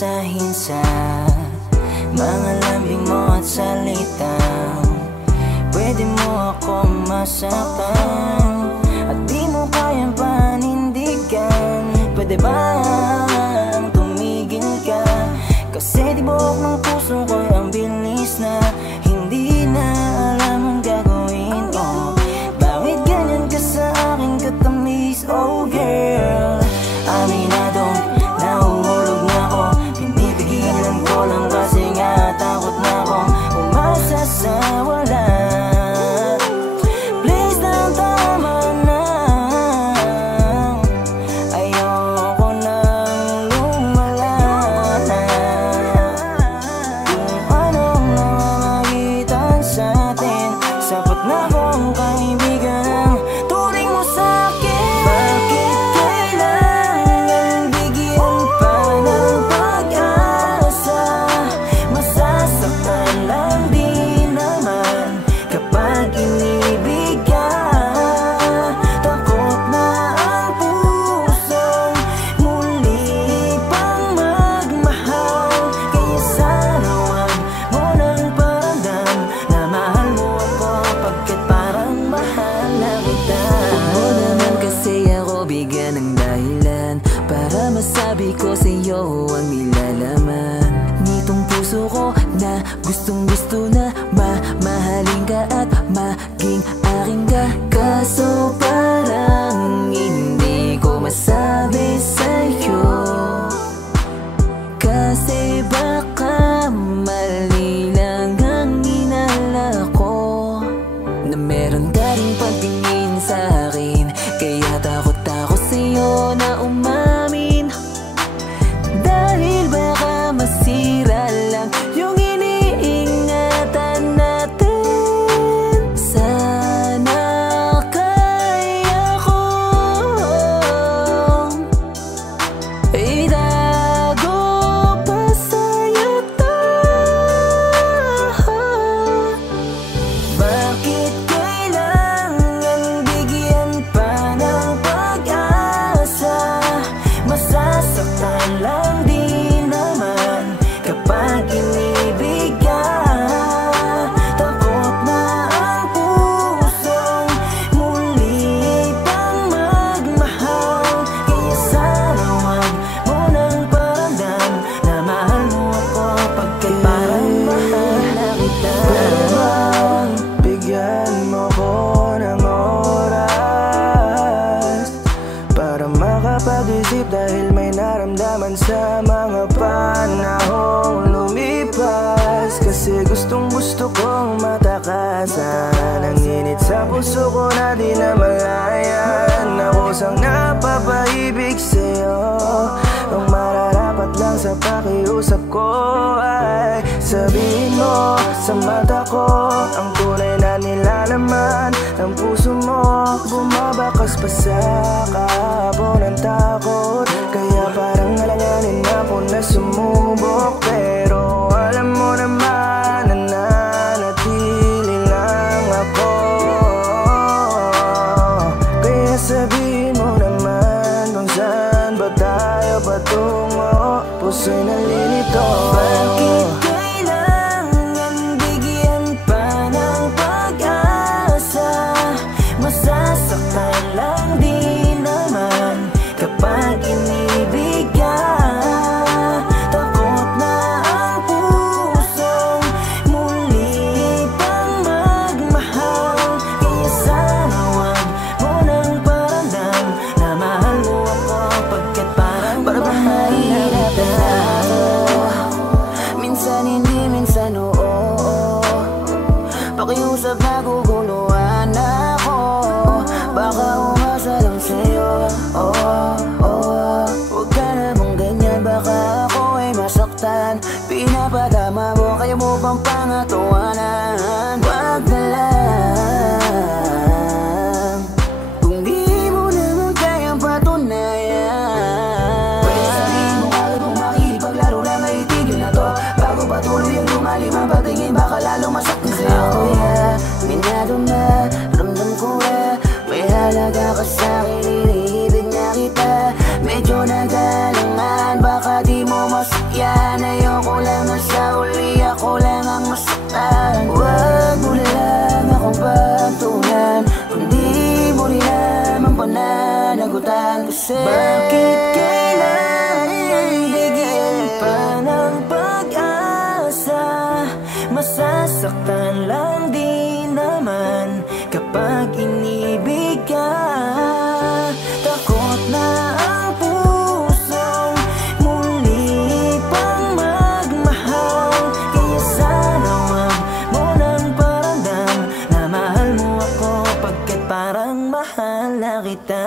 basahin sa mga lambing mo at salitang pwede mo akong masaktan at di mo kayang panindigan. Pwede bang tumigil ka? Kasi di buhok ng puso ko'y ang bilis na hindi na alam ang gagawin. Oh, bakit ganyan ka sa aking katamis? Oh girl, aminadong nahuhulog na ako. Pinipigilan ko lang kasi nga takot na akong umasa sa wala. Please lang tama na, ayoko nang lumala. Kung anong namamagitan sa atin, sapat na kong kaibigan ang turing mo sa akin. Bakit kailangan bigyan pa ng pag-asa? Masasaktan lang din naman kapag inibig ka. Takot na ang pusong muli pang magmahal. Kaya sana wag mo nang paramdam na mahal mo ako, pagkat parang mahal na kita. Huwag mo naman kasi ako bigyan ng dahilan para masabi ko sa'yo ang nilalaman nitong puso ko na gustong gusto na mamahalin ka at maging aking ka. Kaso parang hindi ko masabi sa'yo, kasi baka mali lang ang inala ko na meron ka rin pagtingin sa akin. Kaya takot ako sa'yo na umamin, dahil baka masira lang yung iniingatan natin. Sana kaya ko itago pa sa'yo to. Bakit kailangan bigyan pa ng pag-asa? Masasaktan lang din naman kapag inibig ka. Takot na ang pusong muli pang magmahal. Kaya sana wag mo nang paramdam na mahal mo ako, pagkat parang mahal na kita. Pwede bang bigyan mo ko ng oras para makapag-isip, dahil may naramdaman sa mga panahong lumipas. Kasi gustong gusto kong matakasan ang init sa puso ko na di na malayan. Ako sang napapaibig sa'yo, ang mararapat lang sa pakiusap ko ay sabihin mo sa mata ko ang tunay na nilalaman ng puso mo. Bumabakas pa sa kahapon ng takot, kaya parang alanganin ako na sumubok. Pero alam mo naman na nanatili lang ako. Kaya sabihin mo naman kung saan ba tayo patungo. Puso'y nalilito. Bakit kailangan bigyan pa ng pag-asa? Masasaktan lang din naman kapag inibig ka. Takot na ang pusong muli pang magmahal. Kaya sana wag mo nang paramdam na mahal mo ako, pagkat parang mahirap na ako. Minsan hindi, minsan oo. Pakiusap na guguluhan ako, baka umasa lang sa'yo. Huwag ka namang ganyan, baka ako ay masaktan. Pinapadama mo, kaya mo bang pangatawanan? Wag na lang kung di mo naman kayang patunayan. Pwede sabihin mo agad kung makikipaglaro lang ay itigil na to, bago patuloy ang lumalim ang patingin, baka lalong masaktan sa'yo. Kaya minado na, ramdam ko na may halaga ka sa'kin, iniibig na kita. Medyo nagalangan, baka di mo masakyan. Bakit kailangan bigyan pa ng pag-asa? Masasaktan lang din naman kapag inibig ka. Takot na ang pusong muli pang magmahal. Kaya sana wag mo nang paramdam na mahal mo ako, pagkat parang mahal na kita.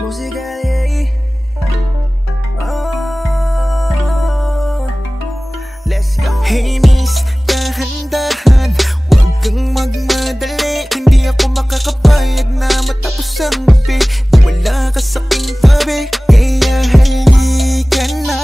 Musika, yeah. Oh, let's go. Hey miss, dahan-dahan, huwag kang magmadali. Hindi ako makakapayag na matapos ang gabi na wala ka sa aking tabi. Kaya halika na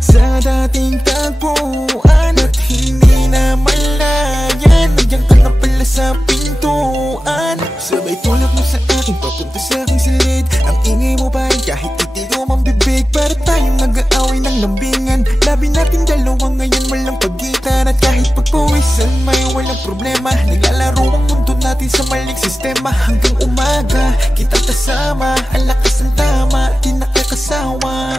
sa dating tagpuan at hindi na malayan. Nandiyan ka na pala sa pintuan. Sabay tulak mo sa akin, papunta sa aking silid. Ang ingay mo pa rin kahit itigo mang bibig. Para tayong nag-aaway ng lambingan. Labi natin dalawa ngayon walang pagitan. At kahit pagpawisan may walang problema. Naglalaro ang mundo natin sa maling sistema. Hanggang umaga kita kasama. Ang lakas ng tama, di nakakasawa.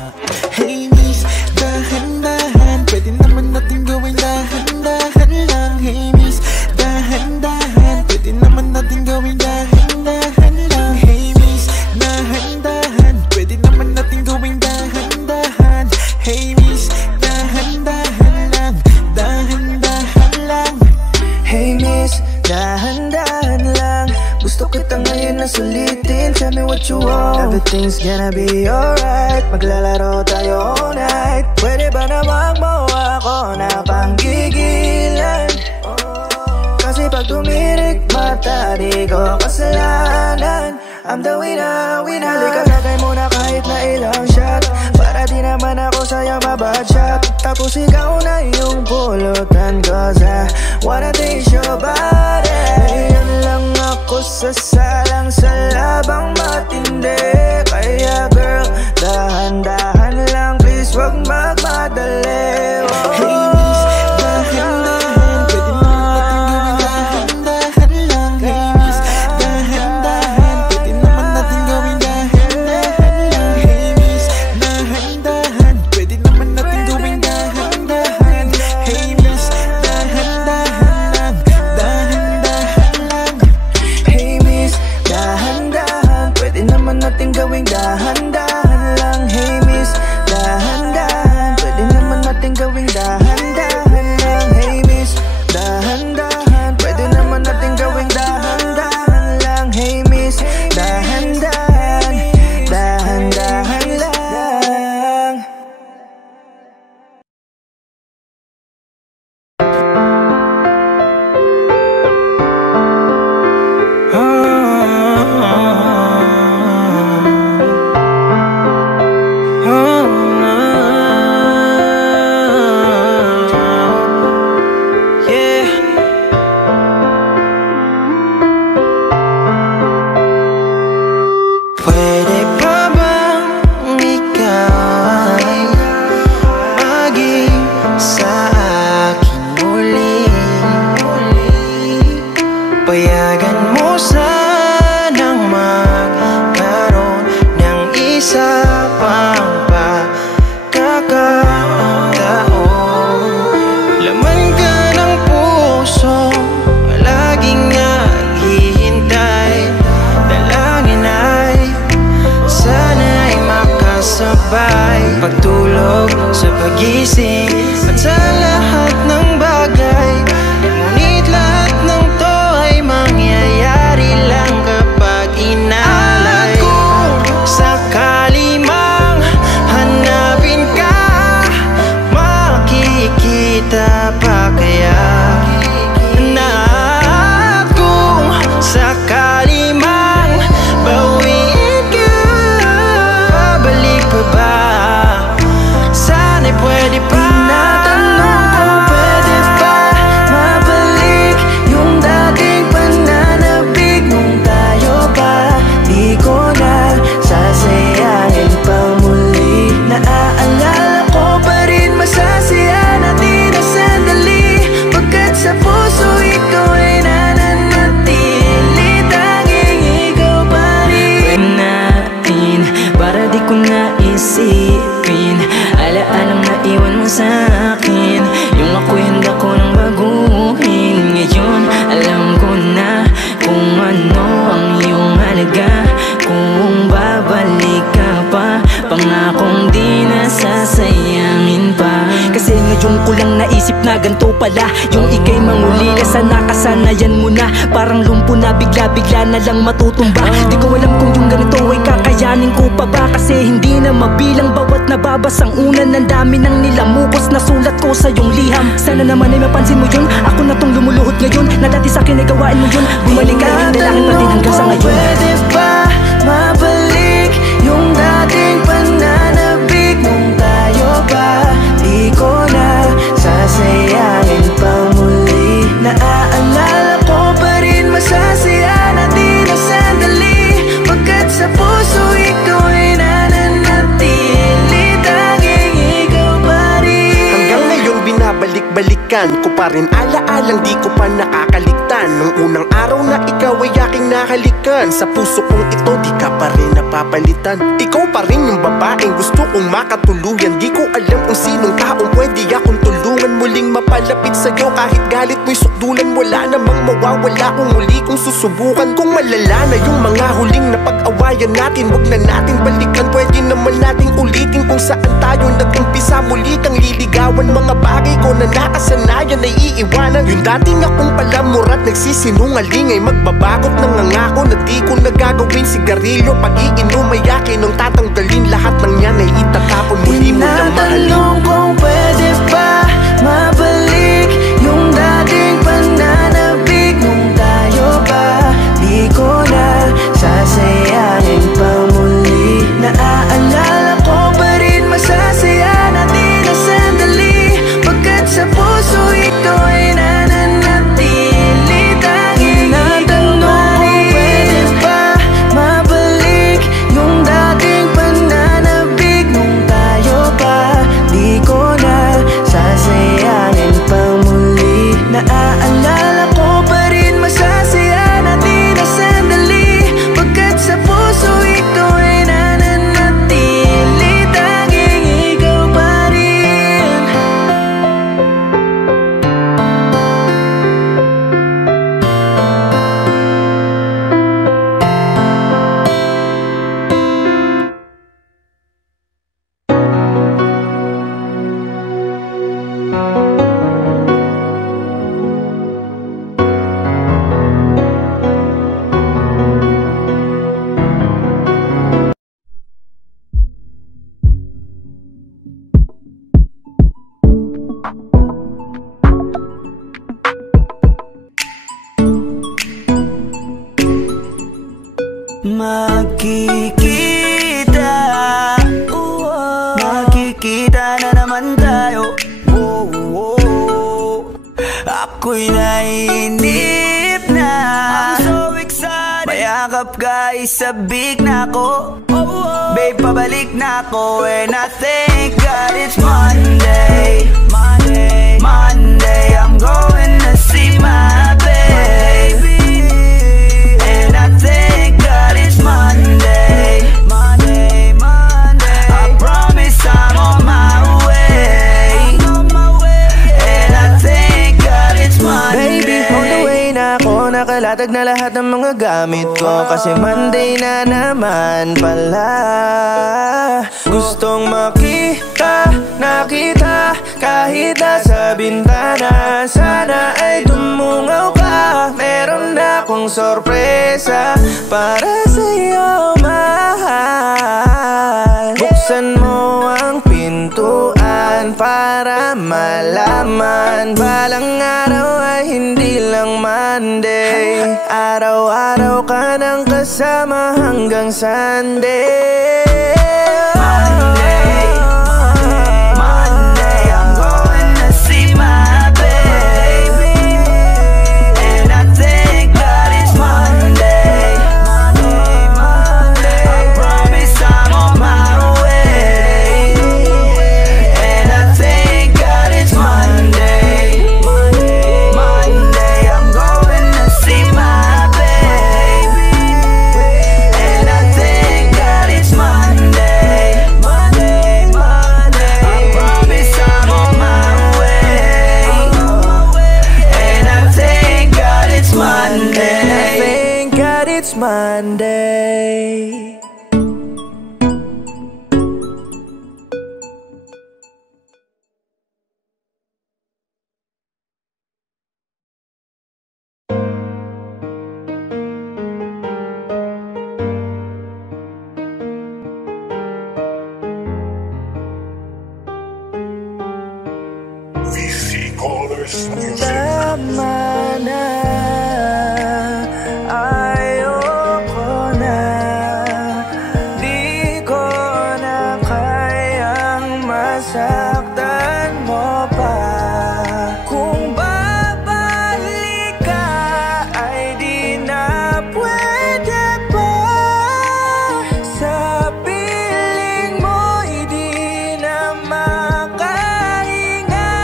Hey miss, dahan-dahan, pwede naman natin gawin dahan-dahan lang. Hey miss, dahan-dahan, pwede naman natin gawin dahan-dahan lang. Hey miss, dahan-dahan, pwede naman natin gawin dahan-dahan. Hey miss, dahan-dahan lang, dahan-dahan lang. Hey miss, dahan-dahan lang. Gusto kita ngayon na sulitin. Tell me what you want. Everything's gonna be alright. Maglalaro tayo all night. Pwede ba na wag mo ako na panggigilan? Kasi pag tumirik mata, di ko kasalanan. I'm the winner, winner. Halika lagay muna kahit na ilang shot, para di naman ako sa'yo mabadshot. Tapos ikaw na yung pulutan, cause I wanna taste your body. Ngayon lang ako sasalang sa labang matindi. Kaya girl, dahan-dahan lang, please wag magmadali. Hey miss, dahan-dahan, pwede naman natin gawin dahan-dahan lang. Hey miss, dahan-dahan, pwede naman natin gawin dahan-dahan lang. Hey miss, dahan-dahan, pwede naman natin gawin dahan-dahan. Hey miss, dahan-dahan lang, dahan-dahan lang. Hey miss, dahan-dahan ganto pala yung ikay mangulila. Sana kasanayan mo na, parang lumpo na bigla-bigla na lang matutumba. Di ko alam kung yung ganito ay kakayanin ko pa ba, kasi hindi na mabilang bawat nababasang unan. Ang dami ng nilamukos na sulat ko sa iyong liham. Sana naman ay mapansin mo yun, ako na tong lumuluhod ngayon, na dati sa'kin ay gawain mo yun. Bumalik ka rin lalaki pa din hanggang sa ngayon. Pwede ba mabalik yung dating pananabik nung tayo pa? Di ko na sasayangin pa muli. Naaalala ko pa rin, masasaya na di na sandali, pagkat sa puso ikaw ay nananatili, tanging ikaw pa rin. Hanggang ngayon binabalik-balikan ko pa rin alaalang di ko pa nakakaligtan. Nung unang araw na ikaw ay aking nahalikan, sa puso kong ito di ka pa rin napapalitan. Ikaw pa rin yung babaeng gusto kong makatuluyan. Di ko alam kung sinong taong pwede akong tulungan, muling mapalapit sa'yo kahit galit mo'y sukdulan. Wala namang mawawala kung muli kong susubukan. Kung malala na yung mga huling na pag-awayan natin, wag na natin balikan, pwede naman nating ulitin kung saan tayo nag-umpisa. Muli kang liligawan, mga bagay ko na nakasanayan ay iiwanan. Yung dating akong palamurat nagsisinungaling ay magbabagot ng ngangako na di ko nagagawin. Sigarilyo, pag-iinom ay akin ang tatanggalin, lahat ng yan ay itatapon, muli mo na mahalin. Tinatanong kung pwede ba mabalik yung dating pananabik nung tayo pa. Di ko na sasayangin pa muli. Naaalala ko pa rin, masasaya na di na sandali, pagkat sa puso ito ay nananatili, tanging ikaw pa rin. Pwede ba mabalik yung dating pananabik nung tayo pa? Di ko na sasayangin pa muli. Naaalala ko pa rin, masasaya na di na sandali, pagkat sa puso ito ay nananatili, tanging ikaw pa rin. Magkikita na naman tayo. Ako'y naiinip na, I'm so excited. Mayakap ka, isabik na ko. Babe, pabalik na ko, and I thank God it's Monday. Monday, I'm going to see my baby, and I thank God it's Monday. I promise I'm on my way, and I thank God it's Monday. Baby, on the way na ako, nakalatag na lahat ng mga gamit ko, kasi Monday na naman pala. Gustong makita, nakita, kahit nasa bintana. Sana ay tumungaw ka, meron akong sorpresa para sa'yo, mahal. Buksan mo ang pintuan para malaman, balang araw ay hindi lang Monday. Araw-araw ka nang kasama hanggang Sunday. Monday, I'm going to see my baby, and I thank God it's Monday. I promise I'm on my way, and I thank God it's Monday. Monday, I'm going to see my baby, and I thank God it's Monday. Tama na, ayoko na, di ko na kayang masaktan mo pa. Kung babalik ka ay di na pwede pa. Sa piling mo'y di na makahinga,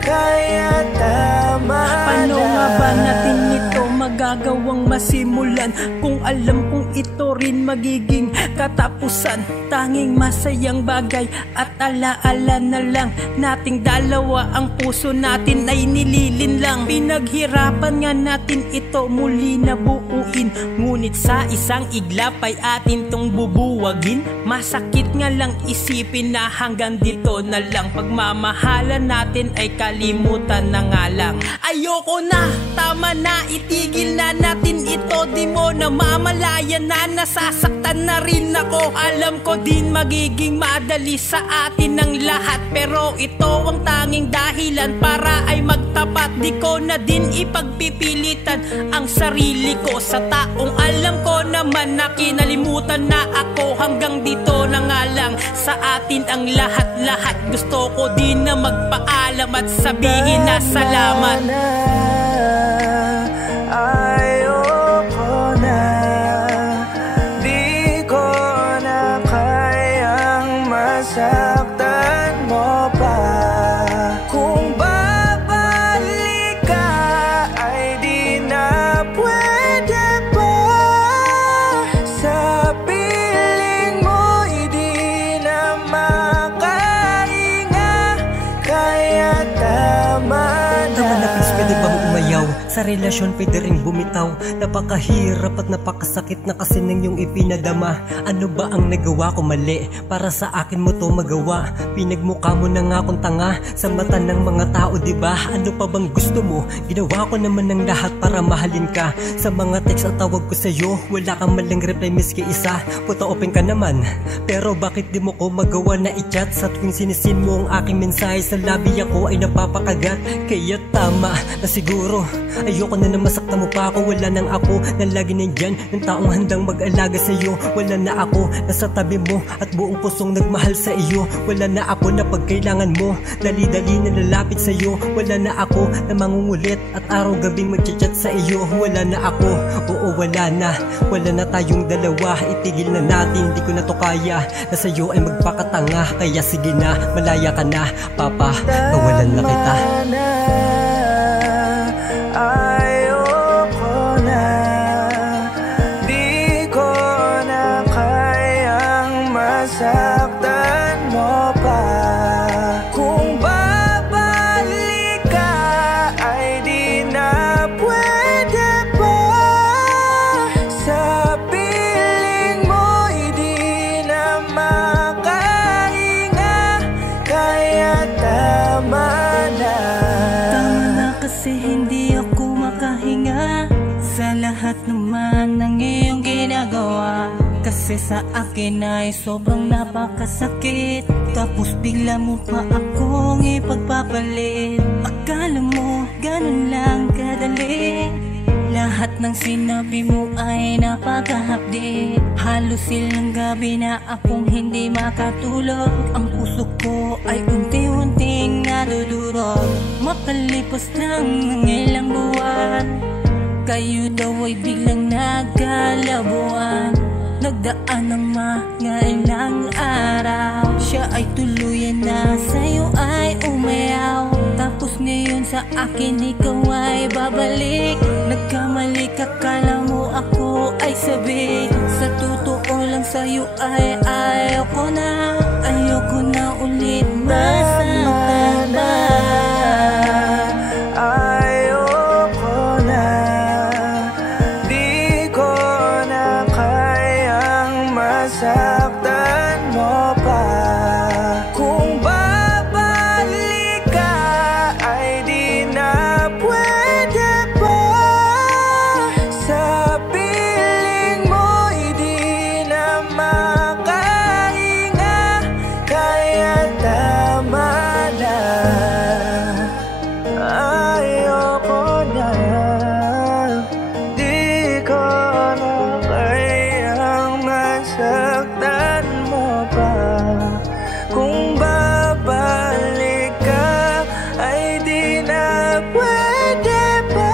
kaya tama na. Paano nga ba natin ito magagawang masimulan kung alam kong ito rin magiging katapusan? Tanging masayang bagay at alaala na lang nating dalawa, ang puso natin ay nililin lang. Pinaghirapan nga natin ito muli na buuin, ngunit sa isang iglap ay atin tong bubuwagin. Masakit nga lang isipin na hanggang dito na lang, pagmamahalan natin ay kalimutan na nga lang. Ayoko na, tama na, itigil na natin ito. Di mo na mamalayan na nasasaktan na rin ako. Alam ko din magiging madali sa atin ang lahat, pero ito ang tanging dahilan para ay magtapat. Di ko na din ipagpipilitan ang sarili ko sa taong alam ko naman na kinalimutan na ako. Hanggang dito na nga lang sa atin ang lahat-lahat. Gusto ko din na magpaalam at sabihin na salamat. Ayoko na, di ko na kayang masaktan mo pa. Kung babalik ka ay di na pwede pa. Sa piling mo'y di na makahinga, kaya tama na. Tama na, please, pwede bang umayaw? Sa relasyon pwede rin bumitaw. Napakahirap at napakasakit na kasi nang iyong ipinadama. Ano ba ang nagawa ko mali para sa akin mo to magawa? Pinagmukha mo na nga akong tanga sa mata ng mga tao, diba? Ano pa bang gusto mo? Ginawa ko naman ng lahat para mahalin ka. Sa mga text at tawag ko sa'yo, wala kang maling reply miski isa. Puta open ka naman, pero bakit di mo ko magawa na i-chat? Sa tuwing sinisin mo ang aking mensahe sa labi ako ay napapakagat. Kaya tama na siguro, ayoko na masaktan mo pa ako. Wala nang ako na lagi nandyan, ng taong handang mag-alaga sa'yo. Wala na ako na sa tabi mo at buong pusong nagmahal sa iyo. Wala na ako na pagkailangan mo, dali-dali na lalapit sa'yo. Wala na ako na mangungulit at araw-gabing magchat-chat sa iyo. Wala na ako, oo wala na. Wala na tayong dalawa, itigil na natin, di ko na to kaya. Na sa'yo ay magpakatanga, kaya sige na, malaya ka na. Papa, kawalan na kita. Ayoko na, di ko na kayang masaktan mo pa. Kung babalik ka ay di na pwede pa. Sa piling mo'y di na makahinga, kaya tama na. Tama na kasi hindi ako makahinga sa lahat naman ng iyong ginagawa. Kasi sa akin ay sobrang napakasakit, tapos bigla mo pa akong ipagpapalit. Akala mo ganun lang kadali, lahat ng sinabi mo ay napakahapdi. Halos silang gabi na akong hindi makatulog. Ang puso ko ay unti-unting nadudurog. Makalipas lang ng ilang buwan, kayo daw ay biglang nagkalabuan. Nagdaan ng mga ilang araw, siya ay tuluyan na sa'yo ay umayaw. Tapos ngayon sa akin ikaw ay babalik. Nagkamali ka, kala mo ako ay sabi. Sa totoo lang sa'yo ay ayoko na ulit masaktan ba. Ayoko na, di ko na kayang masaktan mo pa. Kung babalik ka ay di na pwede pa. Sa piling mo'y di na makahinga, kaya tama na. Saktan mo pa. Kung babalik ka ay di na pwede pa.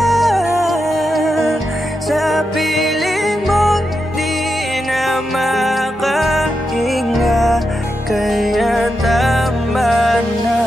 Sa piling mo di na makahinga, kaya tama na.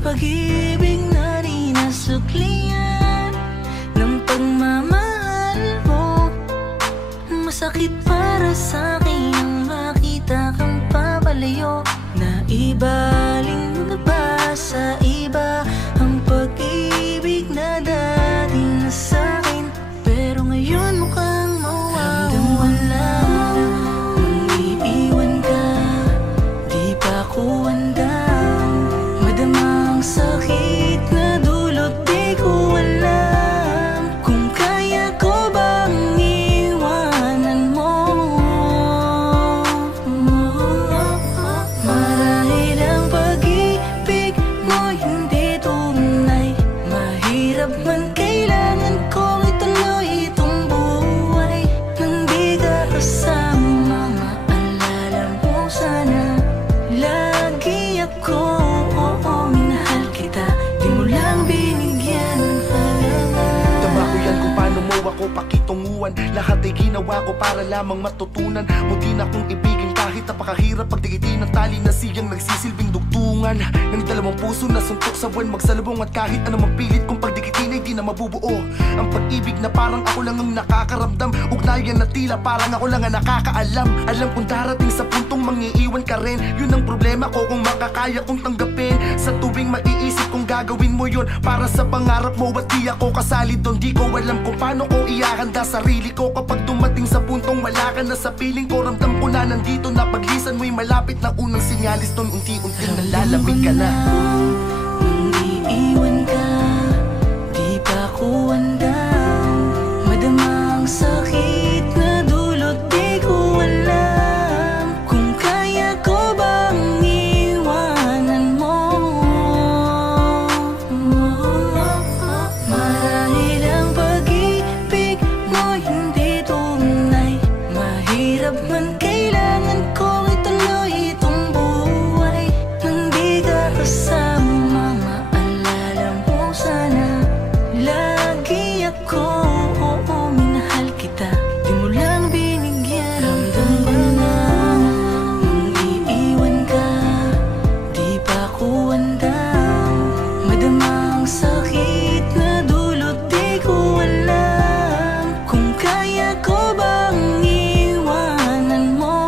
Pag-ibig na rin nasuklian ng pagmamahal mo. Masakit para sa'kin ang makita kang papalayo. Naibaling mo na ba sa iba ang pag-ibig na dati na sa'kin? Pero ngayon mukhang mawawala. Nang iiwan ka, di pa ko handa. Ang sakit na dulot, di ko alam kung kaya ko bang iwanan mo. Marahil ang pag-ibig mo hindi tunay. Mahirap man kailangan kong ituloy itong buhay. Nang di ka kasama, maalala mo sana lagi ako. Ako pakitunguan, lahat ay ginawa ko para lamang matutunan. Munti na kong ibigin kahit napakahirap. Pagdikitin ng tali na siyang nagsisilbing dugtungan ng dalawang puso na suntok sa buwan magsalubong. At kahit anumang pilit kong pagdikitin ay di na mabubuo ang pag-ibig na parang ako lang ang nakakaramdam. Ugnayan na tila parang ako lang ang nakakaalam. Alam kong darating sa puntong mangiiwan ka rin. Yun ang problema ko kung makakaya kong tanggapin. Sa tuwing maiisip kong gagawin mo yun para sa pangarap mo, at di ako kasali doon. Di ko alam kung paano ko iahanda sarili ko kapag dumating sa puntong wala ka na sa piling ko. Ramdam ko na nandito na paglisan mo'y malapit na unang sinyalis doon. Unti-unting nalalamig ka na. Nung iiwan ka, di pa ko handa. Madama ang sakit na dulot, di ko alam kung kaya ko bang iwanan mo. Marahil ang pag-ibig mo hindi tunay. Mahirap man kailangan kong ituloy itong buhay. Nang di ka kasama, maalala mo sana lagi ako. Minahal kita, di mo lang binigyan. Ramdam ko na nung iiwan ka, di pa ko handa. Madama ang sakit na dulot, di ko alam kung kaya ko bang iwanan mo.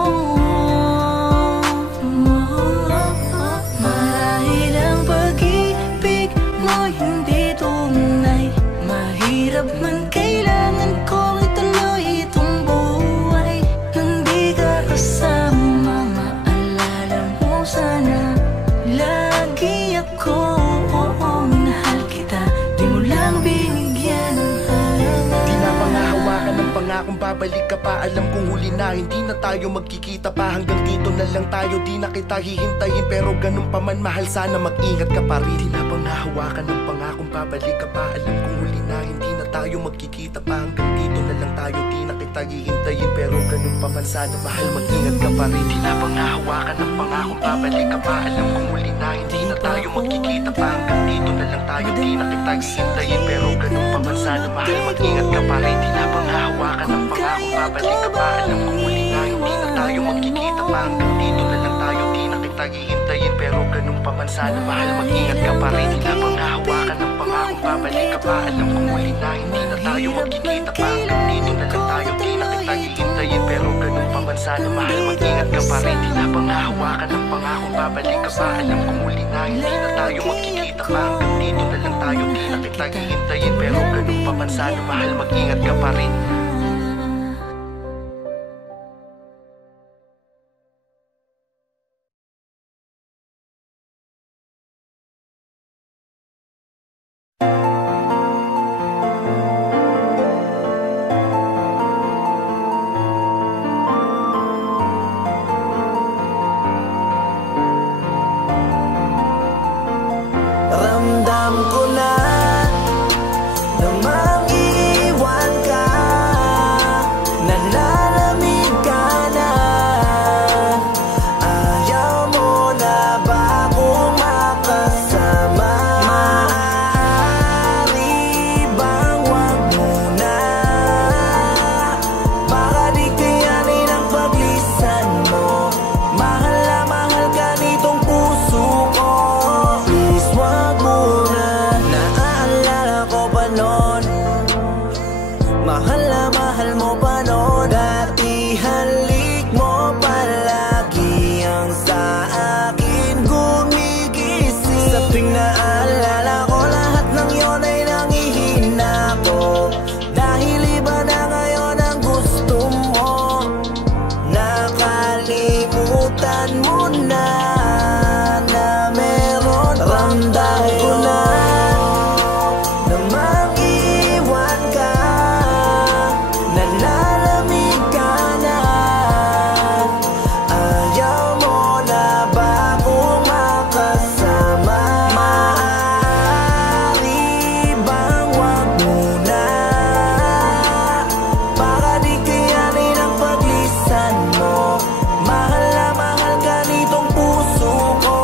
Marahil ang pag-ibig mo hindi tunay. Mahirap man kailangan kong ituloy itong buhay. Nang di ka kasama, maalala mo sana lagi ako. Minahal kita, di mo lang binigyan ng halaga. Di na pangahawakan ng pangakong babalik ka pa. Alam kong huli na hindi na tayo magkikita pa. Hanggang dito na lang tayo, di na kita hihintayin. Pero ganun pa man, mahal, sana mag-ingat ka pa rin. Di na pangahawakan ng pangakong babalik ka pa. Alam kong huli na hindi na tayo magkikita pa. Hanggang dito na lang tayo, di na kita hihintayin. Pero ganun pa man, sana mahal, mag-ingat ka pa rin. Di na pangahawakan ng pangakong babalik ka pa. Alam kong huli na hindi na tayo magkikita pa. Hanggang dito na lang tayo, di na kita hihintayin. Pero ganun pa man, sana mahal, mag-ingat ka pa rin. Di na pangahawakan ng pangakong babalik ka pa. Alam kong huli na hindi na tayo magkikita pa. Hanggang dito na lang tayo, di na kita hihintayin. Pero ganun pa man sana mahal, mag-ingat ka pa rin. Tila bang nahawakan ng pangakong babalik ka pa. Alam kong muli na hindi na tayo magkikita pa. Hanggang dito na lang tayo, di na kita hihintayin. Pero ganun pa man sana mahal, mag-ingat ka pa rin. Tila bang nahawakan ng pangakong babalik ka pa. Alam kong muli na hindi na tayo magkikita pa. Hanggang dito na lang tayo, di na kita hihintayin. Pero ganun pa man sana mahal, mag-ingat ka pa rin. Ramdam ko na namang iiwan ka, nalalamig ka na. Ayaw mo na ba akong makasama? Maaari bang wag muna? Baka di kayanin ang paglisan mo. Mahal na mahal ka nitong puso ko. Please wag muna. Naaalala ko pa noon, mahal na mahal mo pa noon. Dati halik mo palagi ang sa akin gumigising. Sa tuwing naalala ko, lahat ng yon ay nangihina ko. Dahil iba na ngayon ang gusto mo. Nakalimutan mo na na meron. Ramdam ko na namang iiwan ka, nalalamig ka na. Ayaw mo na ba akong makasama? Maaari bang wag muna? Baka di kayanin ang paglisan mo. Mahal na mahal ka nitong puso ko.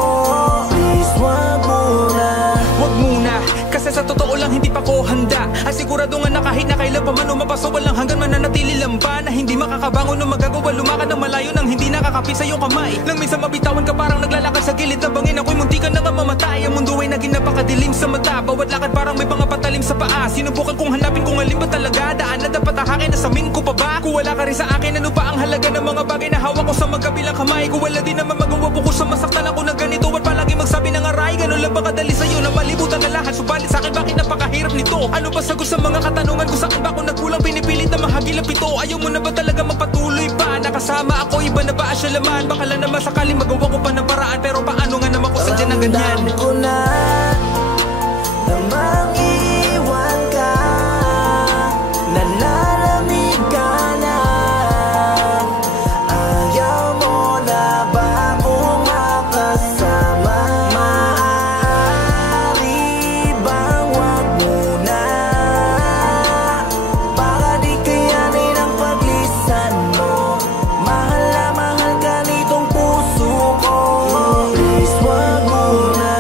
Please wag muna. Wag muna, kasi sa totoo lang hindi pa ko handa. Asigurado nga na kahit na kailan pa man umapaso, walang hanggan mananatili lang ba na hindi makakabangon o magagawa lumakad ng malayo nang hindi nakakapit sa iyong kamay. Nang minsan mabitawan ka parang naglalakad sa gilid ng bangin, ako'y munti ka na nga mamatay. Ang mundo ay naging napakadilim sa mata, bawat lakad parang may mga patalim sa paa. Sinubukan kong hanapin kung alin ba talaga daan na dapat ahakin, nasamin ko pa ba? Kung wala ka rin sa akin, ano pa ang halaga ng mga bagay na hawak ko sa magkabilang kamay? Kung wala din naman magawa po ko sa masaktan ako na ganito at palagi magsabi ng aray. Ganun lang ba kadali sa'yo na malibutan na lahat? Subalit sa'kin bakit napakahirap nito? Ano ba sagot sa mga katanungan ko? Saan ba ako nagkulang? Pinipilit na mahagilap ito. Ayaw mo na ba talaga magpatuloy pa? Nakasama ako, iba na ba asya laman? Baka lang naman sakaling magawa ko pa ng paraan. Pero paano nga naman kung sadya ng ganyan? Ramdam ko na namang iiwan ka, nalalamig ka na. Ayaw mo na ba akong makasama? Maaari bang wag muna? Baka di kayanin ang paglisan mo. Mahal na mahal ka nitong puso ko. Please wag muna.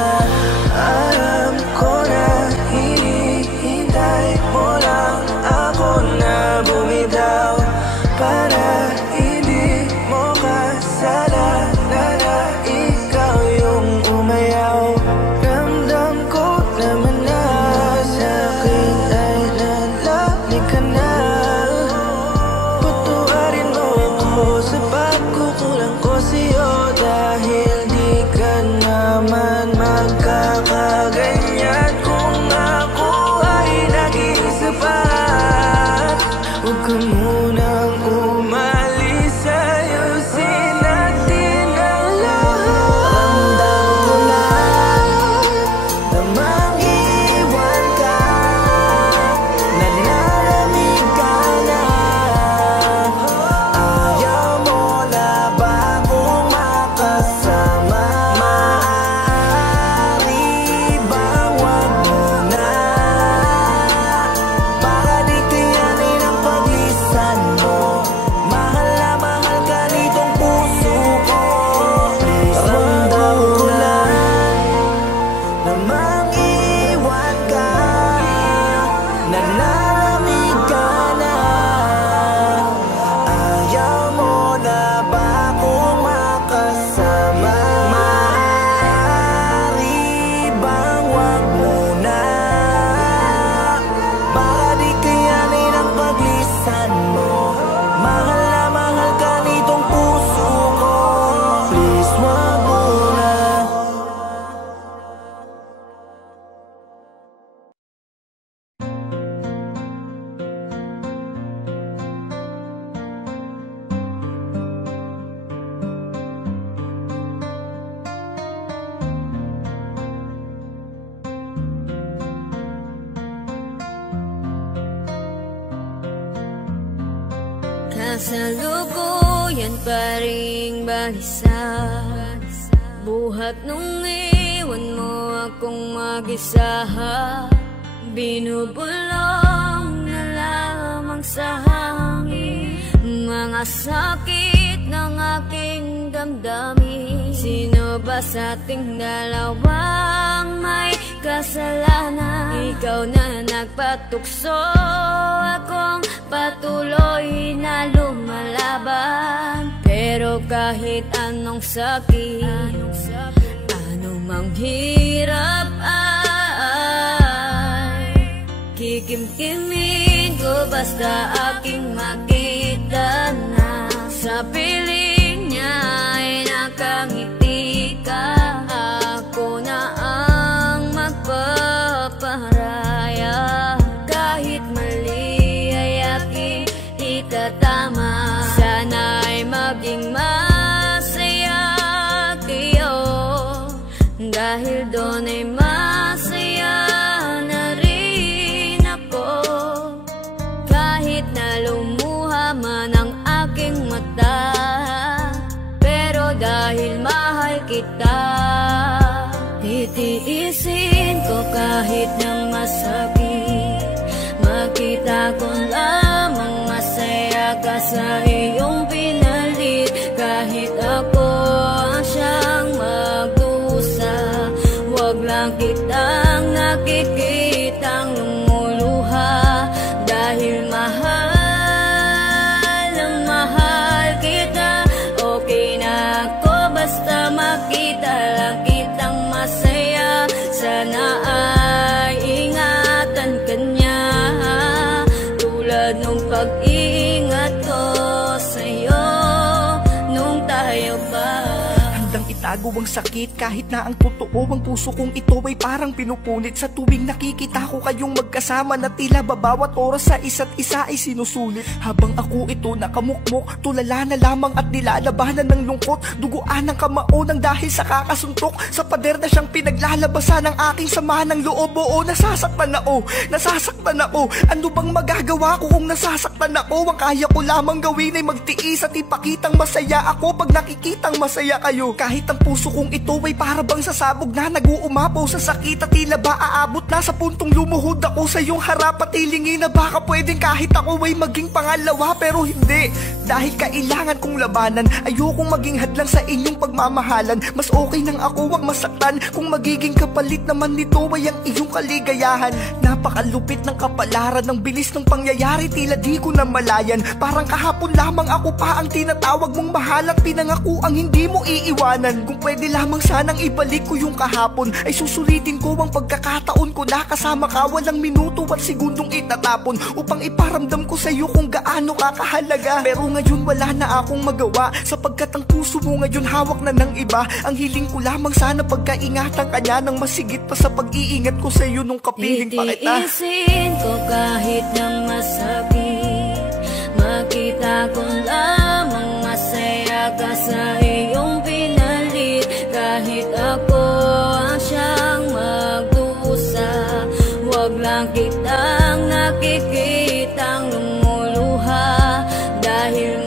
kasalukuyan pa ring balisa. Buhat nung iwan mo akong mag-isa, binubulong na lamang sa hangin mga sakit ng aking damdamin. Sino ba sa ating dalawang may kasalanan? Ikaw na nagpatukso, akong patuloy na lumalaban. Pero kahit anong sakit, anumang hirap ay kikimkimin ko basta aking makita na sa piling niya ay nakangiti ka. Ako na ang magpaparaya, kahit mali ay aking itatama. Sana ay maging masaya kayo, dahil doon ay masaya na rin ako. Kahit na lumuha man ang aking mata, pero dahil mahal kita, titiisin ko kahit ng masakit. Makita ko lamang masaya ka sa iyong pinalit. Kahit ako ang siyang magdusa, wag lang kitang nakikitang lumuluha. Dahil mahal kita, okay na ako basta makita lang kitang masaya. Sana ay ingatan ka niya, tulad nung pag-iingat ko sa'yo nung tayo pa. Handang itago ang sakit kahit na ang totoo ang puso kong ito ay parang pinupunit. Sa tuwing nakikita ko kayong magkasama na tila babawat oras sa isa't isa ay sinusulit. Habang ako ito nakamukmok, tulala na lamang at nilalabanan ng lungkot. Duguan ng kamao ng dahil sa kakasuntok, sa pader na siyang pinaglalabasan ng aking sama ng loob. Oo, nasasaktan ako, nasasaktan ako. Ano bang magagawa ko kung nasasaktan ako? Ang kaya ko lamang gawin ay magtiis at ipakitang masaya ako pag nakikitang masaya kayo. Kahit ang puso kong ito ay para bang sasabog na nag-uumapaw sa sakit, at tila ba aabot na sa puntong lumuhod ako sa iyong harap at ilingin na baka pwedeng kahit ako ay maging pangalawa. Pero hindi, dahil kailangan kong labanan. Ayokong maging hadlang sa inyong pagmamahalan. Mas okay nang ako wag masaktan, kung magiging kapalit naman nito ay ang iyong kaligayahan. Napakalupit ng kapalaran, ng bilis ng pangyayari, tila di ko na malayan. Parang kahapon lamang ako pa ang tinatawag mong mahal at pinangako ang hindi mo iiwanan. Kung pwede lamang sanang ibalik ko yung kahapon, ay susulitin ko ang pagkakataon ko na kasama ka. Walang minuto at segundong itatapon upang iparamdam ko sa'yo kung gaano ka kahalaga. Pero ngayon wala na akong magawa, sapagkat ang puso mo ngayon hawak na ng iba. Ang hiling ko lamang sana pagkaingatan ka niya ng masigit pa sa pag-iingat ko sa'yo nung kapiling pa kita. Titiisin ko kahit na masakit, makita ko lamang masaya ka sa iyong pinalit. Kahit ako ang siyang magdusa, wag lang kitang nakikitang lumuluha. Dahil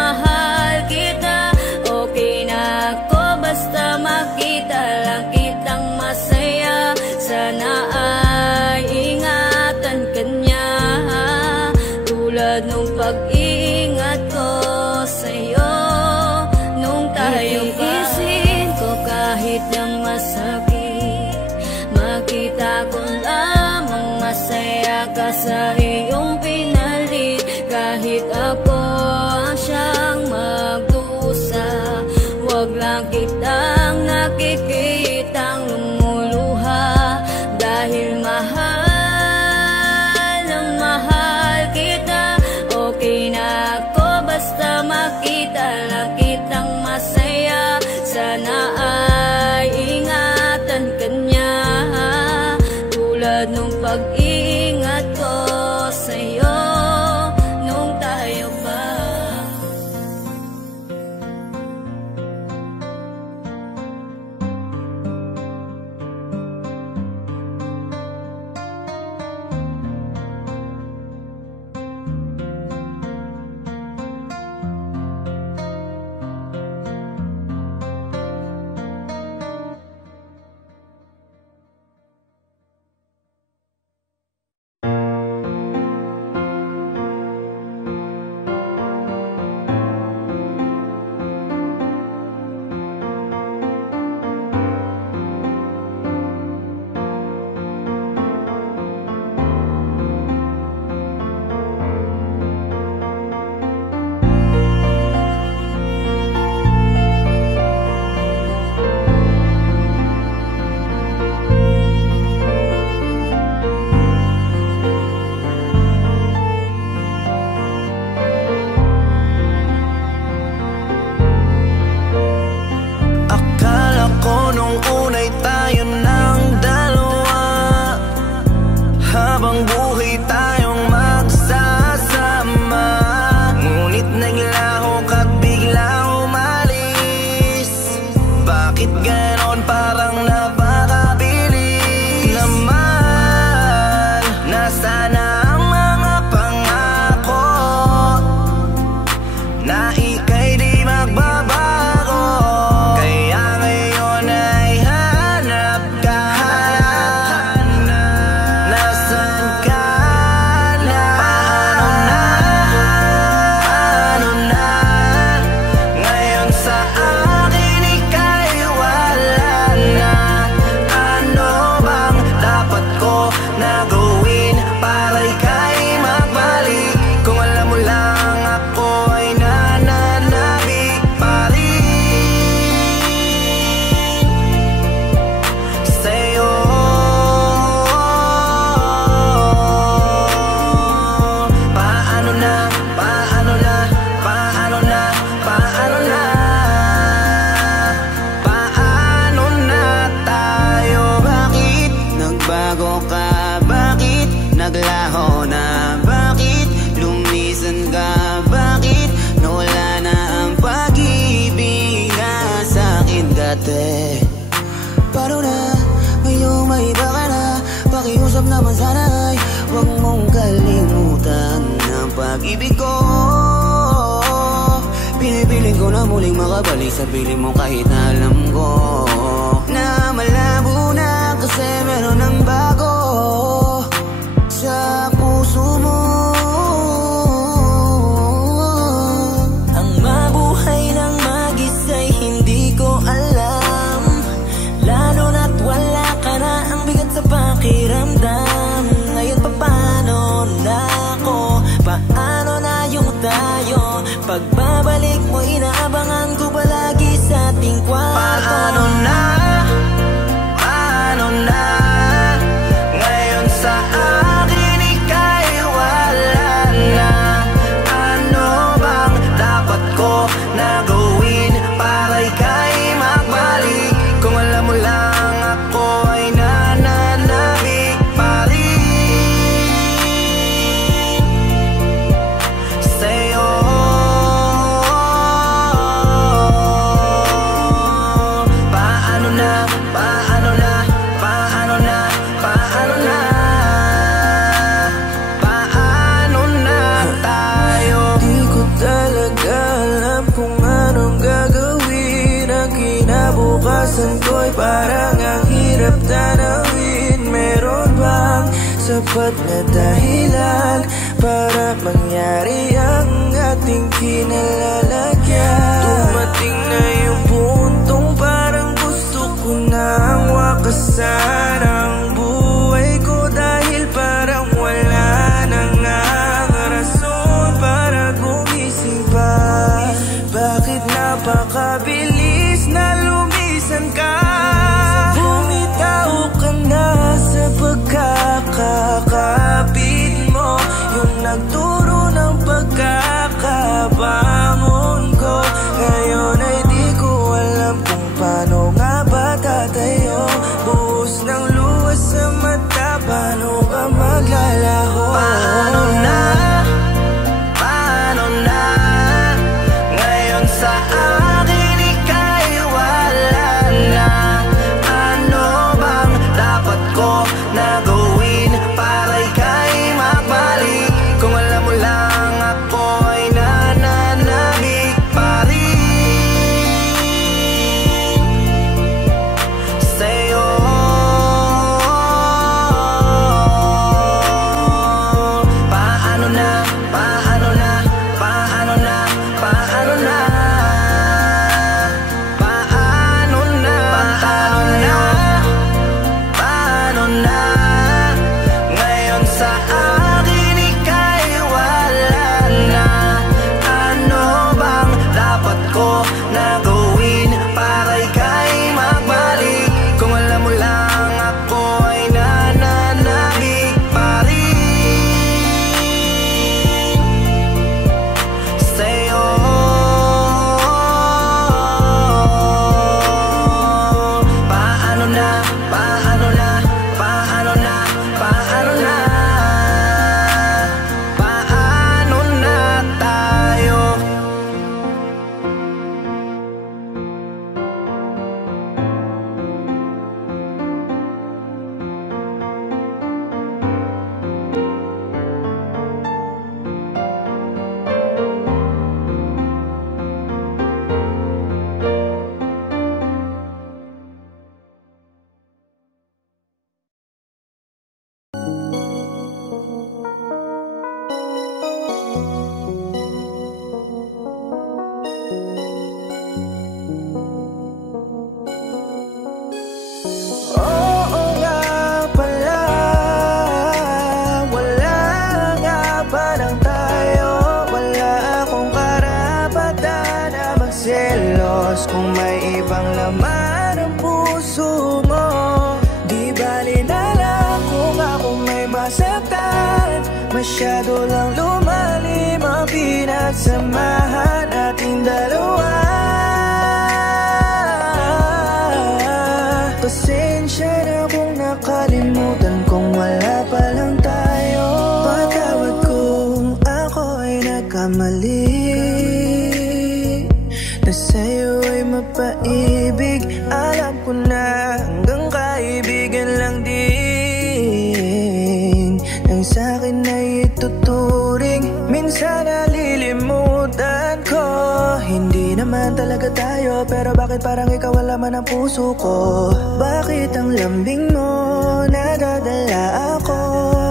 mahal kita, okay na ako basta makita lang kitang masaya. Sana ay ingatan ka niya, tulad nung pag-iingat ko sa'yo nung tayo pa. Titiisin ko kahit na masakit, makita ko lamang masaya ka sa iyong pinalit. Kahit ako ang siyang magdusa, wag lang kitang nakikitang lumuluha. Dahil mahal kita, okay na ako basta makita lang kitang masaya. Sana ay ingatan ka niya, tulad nung pag-iingat ko sa'yo nung tayo pa. naman sana'y huwag mong kalimutan ang pag-ibig ko. Pinipiling ko na muling makabalik sa piling mo kahit na alam ko na malabo na kasi meron ng bago sa puso mo. Ang mabuhay ng mag-isa'y hindi ko alam, lalo na't wala ka na, ang bigat sa pakiramdam. Ngayon paano na ako, paano na yung tayo, pagbabalik mo inaabangan ko palagi sa ating kwarto. Paano na, ngayon sa akin ika'y wala na. Ano bang dapat ko na gawin para ika'y magbalik? Kung alam mo lang ako ay nananabik pa rin sa'yo. Paano na, paano na, paano na, paano na, paano na tayo? Di ko talaga alam kung anong gagawin. Ang kinabukasan ko'y parang ang hirap tanawin. Meron bang sapat na dahilan para mangyari ang ating kinalalagyan? Dumating na yung puntong parang gusto ko nang wakasan ang buhay ko, dahil parang wala nang ang rason para gumising pa. Bakit napakabilis na lumisan ka? Bumitaw ka na sa pagkakakapit mo, yung nagturo ng pagkakabangon ko. Ngayon ay di ko alam kung paano nga ba tatayo. Buhos ng luwas sa mata, paano ba maglalaho? Paano na, paano na, ngayon sa akin ika'y wala na. Ano bang dapat ko na gawin para ika'y magbalik? Kung alam mo lang ako ay nananabik pa rin sa'yo. Paano na, paano na, paano na, paano na, paano na, paano na, paano na, ngayon sa akin ika'y wala na. Ano bang dapat ko na gawin para ika'y magbalik? Kung alam mo lang ako ay nananabik pa rin sa'yo. Paano na, paano na, paano na, paano na, paano na tayo? Oo nga pala, wala nga ba lang tayo? Wala akong karapatan na magselos kung may ibang laman ang puso mo. Di bali na lang kung ako may masaktan. Masyado lang lumalim ang pinagsamahan nating dalawa. Pasensya na kung nakalimutan kung wala pa lang tayo. Patawad kung ako ay nagkamali, na sa'yo ay mapaibig. Alam ko na hanggang kaibigan lang din. naman talaga tayo, pero bakit parang ikaw wala man ang puso ko? Bakit ang lambing mo nadadala ako?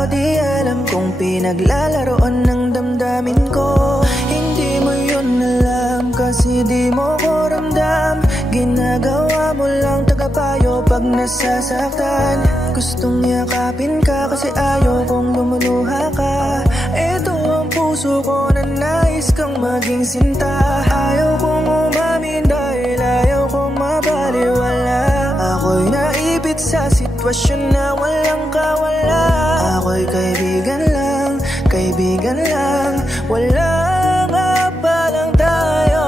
Di alam kung pinaglalaroan ng damdamin ko. Hindi mo yun alam kasi di mo ko ramdam. Ginagawa mo lang tagapayo pag nasasaktan. Gustong yakapin ka kasi ayaw kong lumuluha ka. Ito ang puso ko na nais kang maging sinta. Ayaw kong umamin dahil ayaw kong mabaliwala. Ako'y naipit sa sitwasyon na walang kawala. Ako'y kaibigan lang, wala nga palang tayo.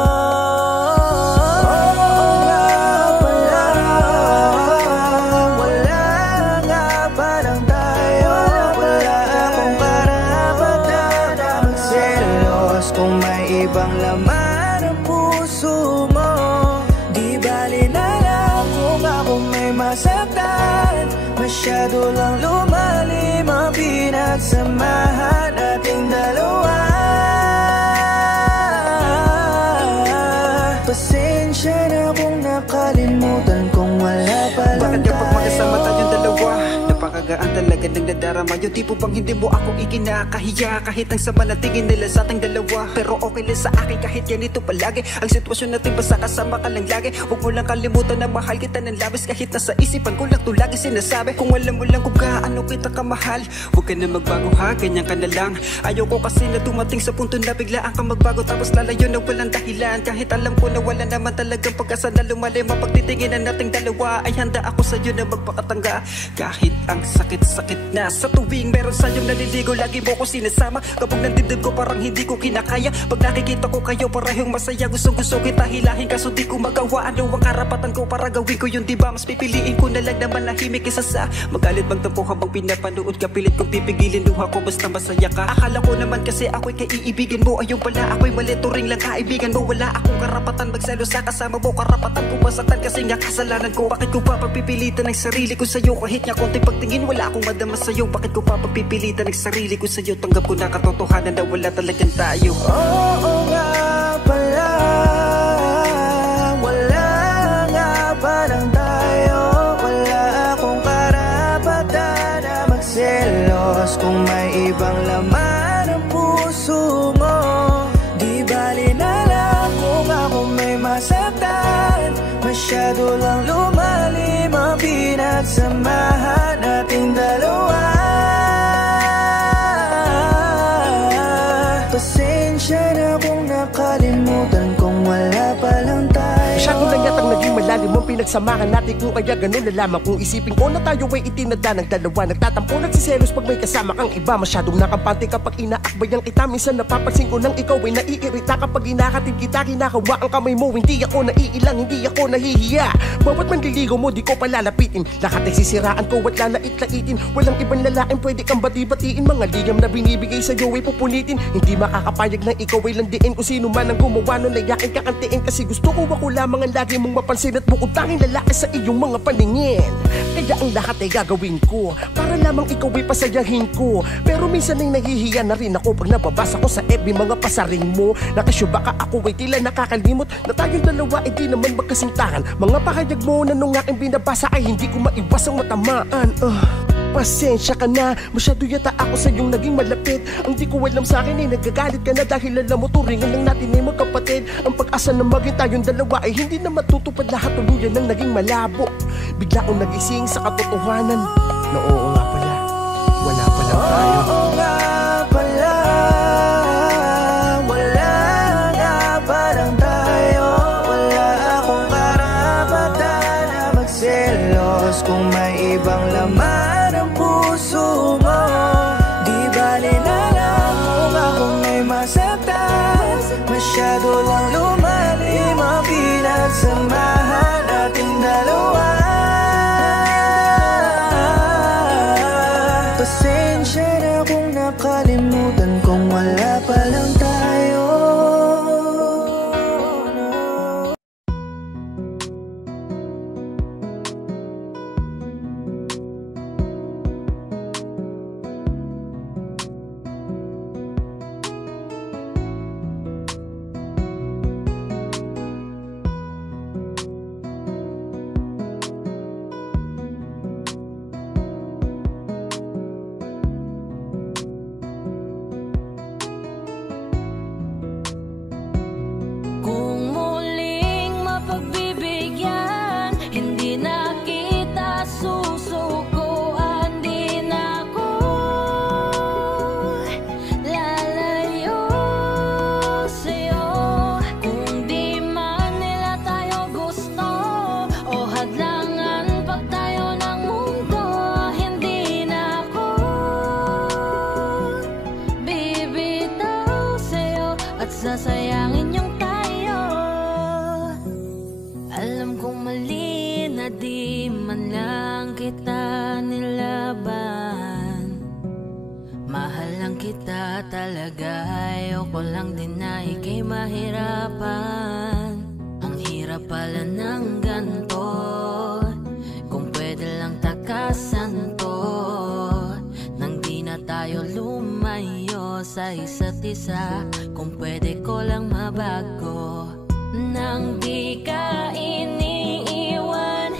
Kung may ibang laman ang puso mo, di bali na lang kung ako may masaktan. Masyado lang lumalim ang pinagsamahan nating dalawa. Pasensya na kung nakalimutan kung wala palang bakit kapag magkasama tayong dalawa, napakagaan talaga ng nadarama. Yung tipo bang hindi mo ako ikinakahiya kahit ang sama na tingin nila sa ating dalawa. Pero okay lang sa akin kahit ganito palagi ang sitwasyon natin, basta kasama ka lang lagi. Huwag mo lang kalimutan na mahal kita ng labis kahit nasa isipan ko lang to lagi sinasabi. Kung alam mo lang kung gaano kita kamahal, huwag ka na magbago ha, ganyan ka na lang. Ayaw ko kasi na dumating sa punto na biglaan kang magbago tapos lalayo na walang dahilan. Kahit alam ko na wala naman talagang pag-asa na lumalim ang pagtitinginan nating dalawa, ay handa ako sa'yo na magpakatangga. Kahit ang sakit-sakit na sa tuwing meron sa'yong naliligo, lagi mo ko sinasama. Kapag ng dibdib ko parang hindi ko kinakaya. Pag nakikita ko kayo parehong masaya, gusto kita hilahin kaso di ko magawa. Ano ang karapatan ko para gawin ko yun, diba? Mas pipiliin ko na lang naman nahimik kesa sa magalit magtampo habang pinapanood ka. Pilit kong pipigilin luha ko basta masaya ka. Akala ko naman kasi ako'y kaiibigin mo, ayun pala ako'y malito ring lang kaibigan mo. Wala akong karapatan magselo sa kasama mo, karapatan ko masaktan kasi nga kasalanan ko. Bakit ko pa pagpipilitan ng sarili ko sa'yo kahit nga konting pagtingin wala akong madama sa'yo? Bakit ko pa pagpipilitan ng sarili ko sa'yo? Tanggap ko na katotohanan na wala talagang tayo. Oo nga pala, wala nga palang tayo. Wala akong karapatan na magselos kung may ibang laman ang puso mo. Di bali na lang kung ako may masaktan. Masyado lang lumalim ang pinagsamahan nating dalawa. Pasensya na kung nakalimutan kung wala palang tayo. Masyado lang yatang naging malalim ang pinagsamahan natin, kung kaya ganun na lamang. Kung isipin ko na tayo ay itinada ng dalawa, nagtatampo nagsiselos pag may kasama kang iba. Masyadong nakampante kapag inaakbayan kita. Minsan napapansin ko nang ikaw ay naiirita kapag inakatid kita, kinakawa ang kamay mo. Hindi ako naiilang, hindi ako nahihiya. Bawat manliligo mo di ko palalapitin, lahat ay sisiraan ko at lalait-laitin. Walang ibang lalaking pwede kang bati-batiin. Mga liyam na binibigay sa'yo ay pupunitin. Hindi makakapayag na ikaw ay landiin. Kung sino man ang gumawa nun ay yakin kakantiin. Kasi gusto ko ako lamang ang lagi mong mapansin at bukod tanging lalaki sa iyong mga paningin. Kaya ang lahat ay gagawin ko para lamang ikaw ay pasayahin ko. Pero minsan ay nahihiya na rin ako pag nababasa ko sa FB mga pasaring mo. Nakasyo baka ako ay tila nakakalimot na tayong dalawa ay di naman magkasintahan. Mga pahayag mo na nung aking binabasa ay hindi ko maiwasang matamaan. Pasensya ka na, masyado yata ako sa iyong naging malapit. Ang di ko alam sa akin ay nagagalit ka na dahil alam mo turingan lang natin ay magkapatid. Ang pag-asa na maging tayong dalawa ay hindi na matutupad, lahat tuluyan ng naging malabo. Bigla akong nagising sa katotohanan na oo nga pala, wala pala tayo. Oo nga pala, wala nga palang tayo. Wala akong karapatan na magselos kung may ibang laman ang puso mo. Di bali na lang kung ako may masaktan. Masyado lang lumalim ang pinagsamahan nating dalawa. Pasensya na kung nakalimutan kung wala palang tayo. kita nilaban. Mahal lang kita talaga, ayoko lang din na ika'y mahirapan. Ang hirap pala ng ganto, kung pwede lang takasan to, nang di na tayo lumayo sa isa't isa. Kung pwede ko lang mabago, nang di ka iniiwan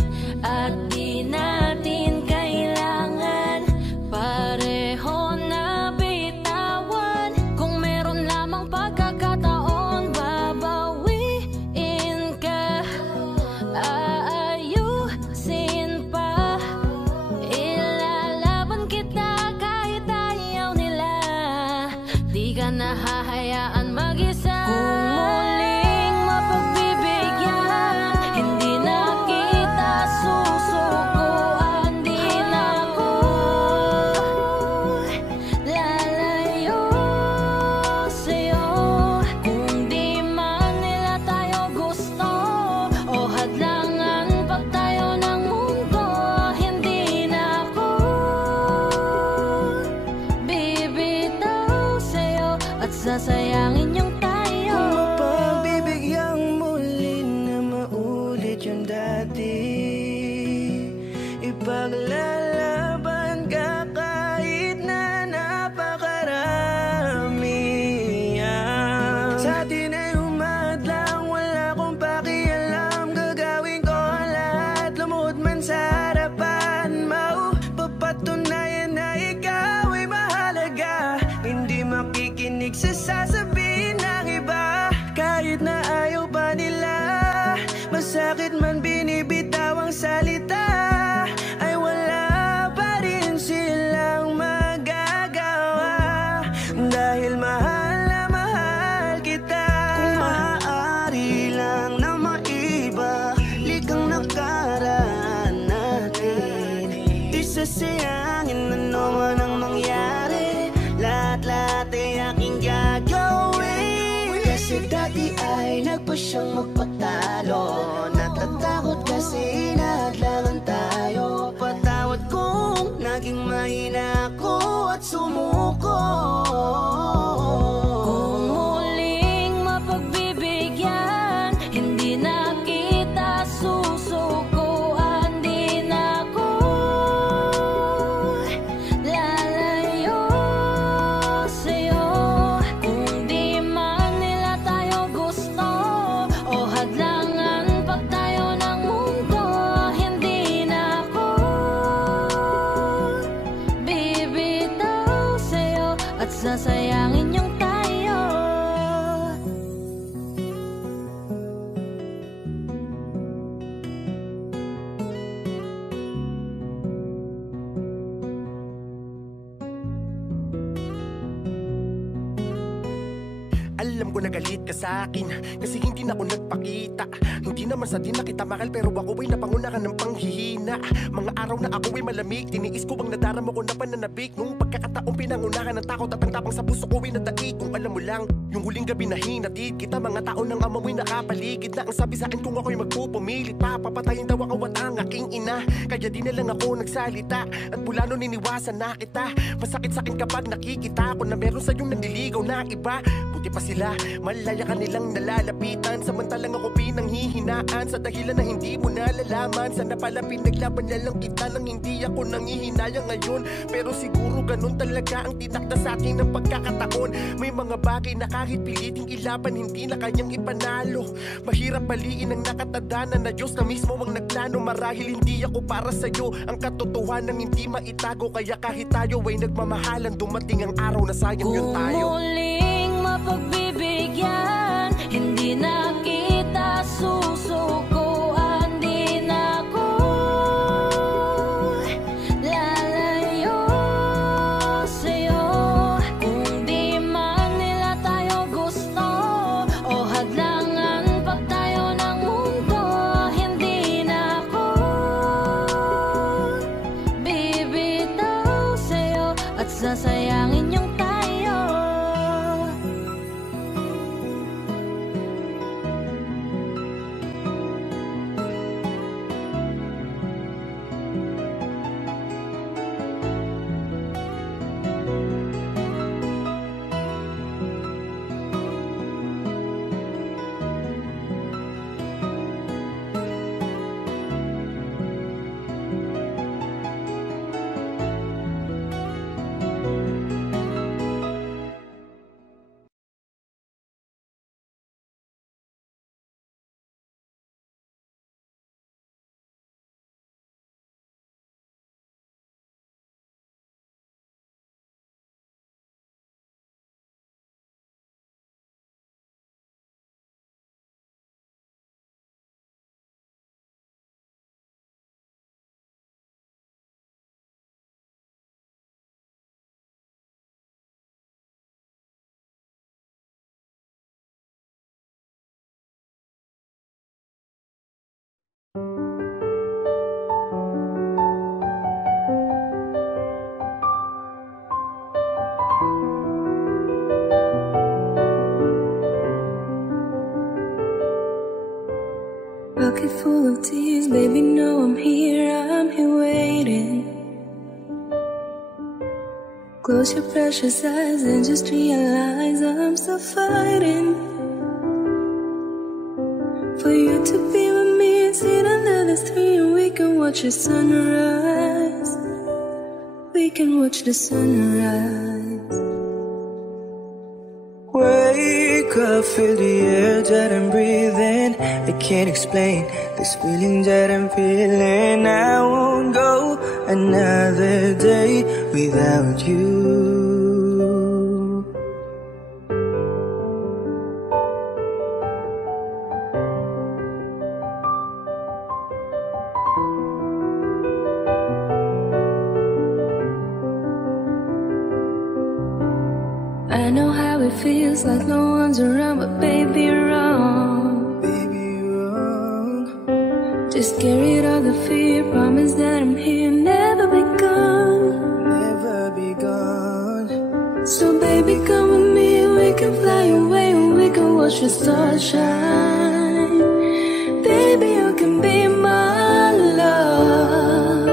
at di natin kailangan pareho na bitawan. Kung meron lamang pagkakataon, babawiin ka, aayusin pa, ilalaban kita kahit ayaw nila. Di ka nahahayaan mag-isa. Kung muling mapagbibigyan, hindi na kita susukuan. Di na ako lalayo sa'yo. Kung di man nila tayo gusto o hadlangan pag tayo ng mundo, hindi na ako bibitaw sa'yo at sasayangin yung tayo. Kung mapagbibigyan muli na maulit yung dati, ipaglalaban ka kahit na napakarami. Sa atin ay umadlang, wala akong pakialam. Gagawin ko ang lahat, lumuhod man sa harapan. Mapapatunayan na ikaw ay mahalaga, hindi makikinig sa sasabihin ng iba. Kahit na ayaw pa nila, masakit man binibitaw ang salita, ay wala pa rin silang magagawa. Dahil mahal na mahal kita. Kung maaari lang na maiba likang nakaraan natin, di sasayangin ano man ang mangyari. Lahat-lahat ay aking gagawin. Kasi dati ay nagpa siyang magpatalo, natatakot kasi inadlangan tayo. Patawad kung naging mahina ako at sumuko. Kung muling mapagbibigyan, hindi na kita susukuan. Di na ako lalayo sa'yo. Kung di man nila tayo gusto o hadlangan pag tayo ng mundo, hindi na ako bibitaw sa'yo at sasayangin yung tayo. Alam ko na galit ka sa akin kasi hindi na ako nagpakita. Hindi naman sa din na kita mahal, pero ako ay napangunahan ng panghihina. Mga araw na ako ay malamig, tiniis ko bang nadarama ko na pananabik. Nung pagkakataong pinangunahan ng takot at ang tapang sa puso ko ay nataik. Kung alam mo lang, yung huling gabi na hinatid kita, mga tao ng ama mo'y nakapaligid na ang sabi sa akin kung ako'y magpupumilit pa, papatayin daw ako at ang aking ina. Kaya di na lang ako nagsalita at mula nun iniwasan na kita. Masakit sa akin kapag nakikita ko na meron sa iyong nanliligaw na iba. Buti pa sila, malaya ka nilang nalalapitan, samantalang ako pinanghihinaan sa dahilan na hindi mo nalalaman. Sana pala pinaglaban na lang kita nang hindi ako nanghihinayang ngayon. Pero siguro ganun talaga ang tinakda sa akin ng pagkakataon. May mga bagay na kahit piliting ilaban, hindi na kanyang ipanalo. Mahirap baliin ang nakatadanan na Diyos na mismo ang nagplano. Marahil hindi ako para sa'yo, ang katotohanan hindi maitago. Kaya kahit tayo ay nagmamahalan, dumating ang araw na sayang yun tayo. Kung muling mapagbibigyan, hindi na kita susukuan. Di na ako lalayo sa'yo. Kung di man nila tayo gusto o hadlangan pag tayo ng mundo, hindi na ako bibitaw sa'yo at sasayangin yung tayo. fading. Close your precious eyes and just realize I'm still fighting for you to be with me and sit under the tree and we can watch the sunrise. We can watch the sunrise. Wake up, feel the air that I'm breathing. I can't explain this feeling that I'm feeling. I won't go another day without you. I know how it feels like no one's around, but baby, you're wrong. Baby, you're wrong. Just carry all the fear, promise that I'm here, never be gone. Never be gone. So baby, come with me, we can fly away and we can watch the stars shine. Baby, you can be my love.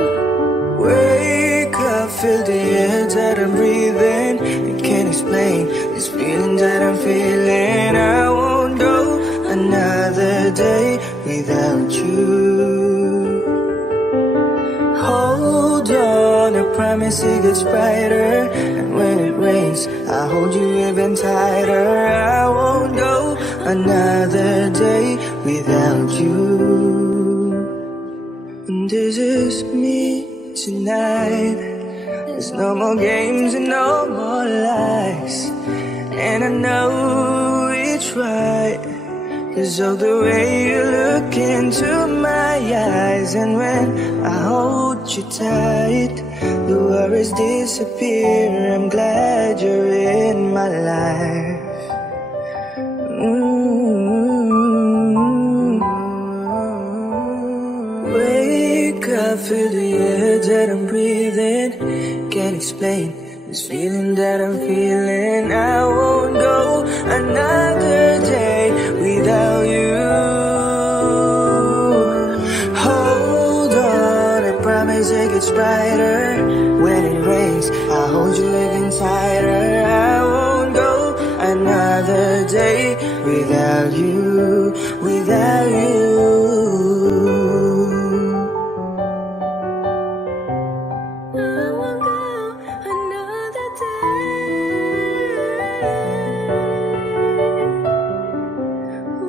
Wake up, feel the air that I'm breathing. I can't explain this feeling that I'm feeling. I won't go another day without you. Hold on, I promise it gets brighter. And when it rains, I'll hold you even tighter. I won't go another day without you. And this is me tonight. There's no more games and no more lies. And I know it's right, 'cause of the way you look into my eyes. And when I hold you tight, the worries disappear. I'm glad you're in my life. Wake up, feel the air that I'm breathing. Can't explain this feeling that I'm feeling. I won't go another day without you. Hold on, I promise it gets brighter. When it rains, I'll hold you even tighter. I won't go another day without you, without you.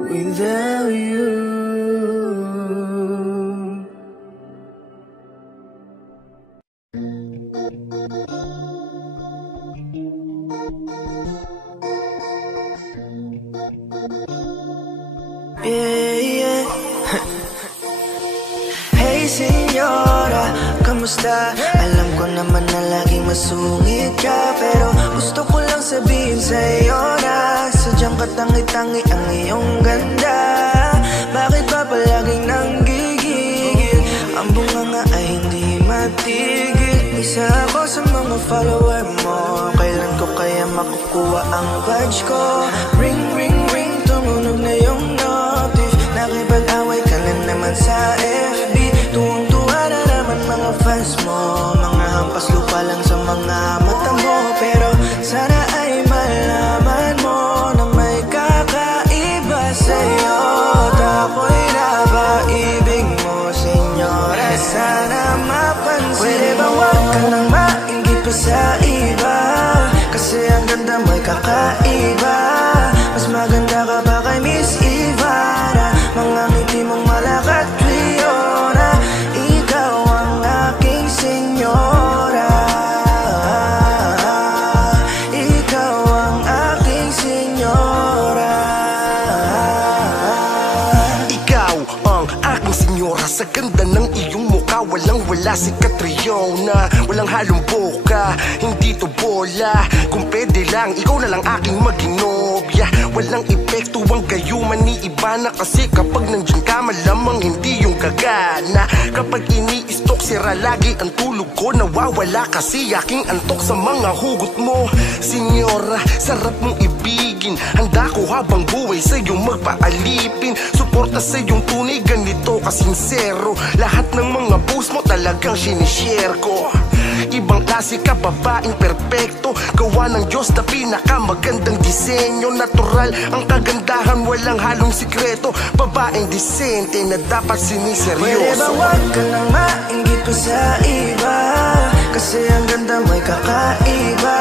Without you. Yeah. Hey senyora, kamusta? Alam ko naman na laging masungit ka, pero gusto ko lang sabihin sa'yo na sadyang katangi-tangi ang iyong ganda. Bakit ba palaging nanggigigil? Ang bunganga ay hindi matigil. Isa ako sa mga follower mo. Kailan ko kaya makukuha ang badge ko? Ring, ring, ring, tumunog na yung notif. Nakipag-away ka na naman sa FB. Tuwang-tuwa na naman mga fans mo. Mga hampas lupa lang sa mga mata mo. Pero sana ay malaman mo na may kakaiba sa'yo. Ako'y napaibig mo, senyora. Sana mapansin. Pwede ba wag ka nang mainggit pa sa iba? Kasi ang ganda mo'y kakaiba. Mas maganda ka pa kay Miss Ivana. Mga ngiti mong malakat, Leona. Ikaw ang aking senyora. Ikaw ang aking senyora. Ikaw ang aking senyora. Sa ganda ng iyong mukha, walang-wala si Catriona. Walang halong boka, hindi to bola. Kung pwede lang, ikaw na lang aking maging nobya. Walang epekto ang gayuman ni Ivana. Kasi kapag nandiyan ka, malamang hindi yung gagana. Kapag ini-stalk, sira lagi ang tulog ko. Nawawala kasi aking antok sa mga hugot mo. Senyora, sarap mong ibig. ibigin. Handa ko habang buhay sa'yo magpaalipin. Suporta sa iyong tunay, ganito kasinsero. Lahat ng mga post mo talagang sinishare ko. Ibang klase ka, babaeng perpekto. Gawa ng Diyos na pinakamagandang disenyo. Natural ang kagandahan, walang halong sikreto. Babaeng disente na dapat siniseryoso. Pwede ba wag ka nang mainggit pa sa iba? Kasi ang ganda mo'y kakaiba.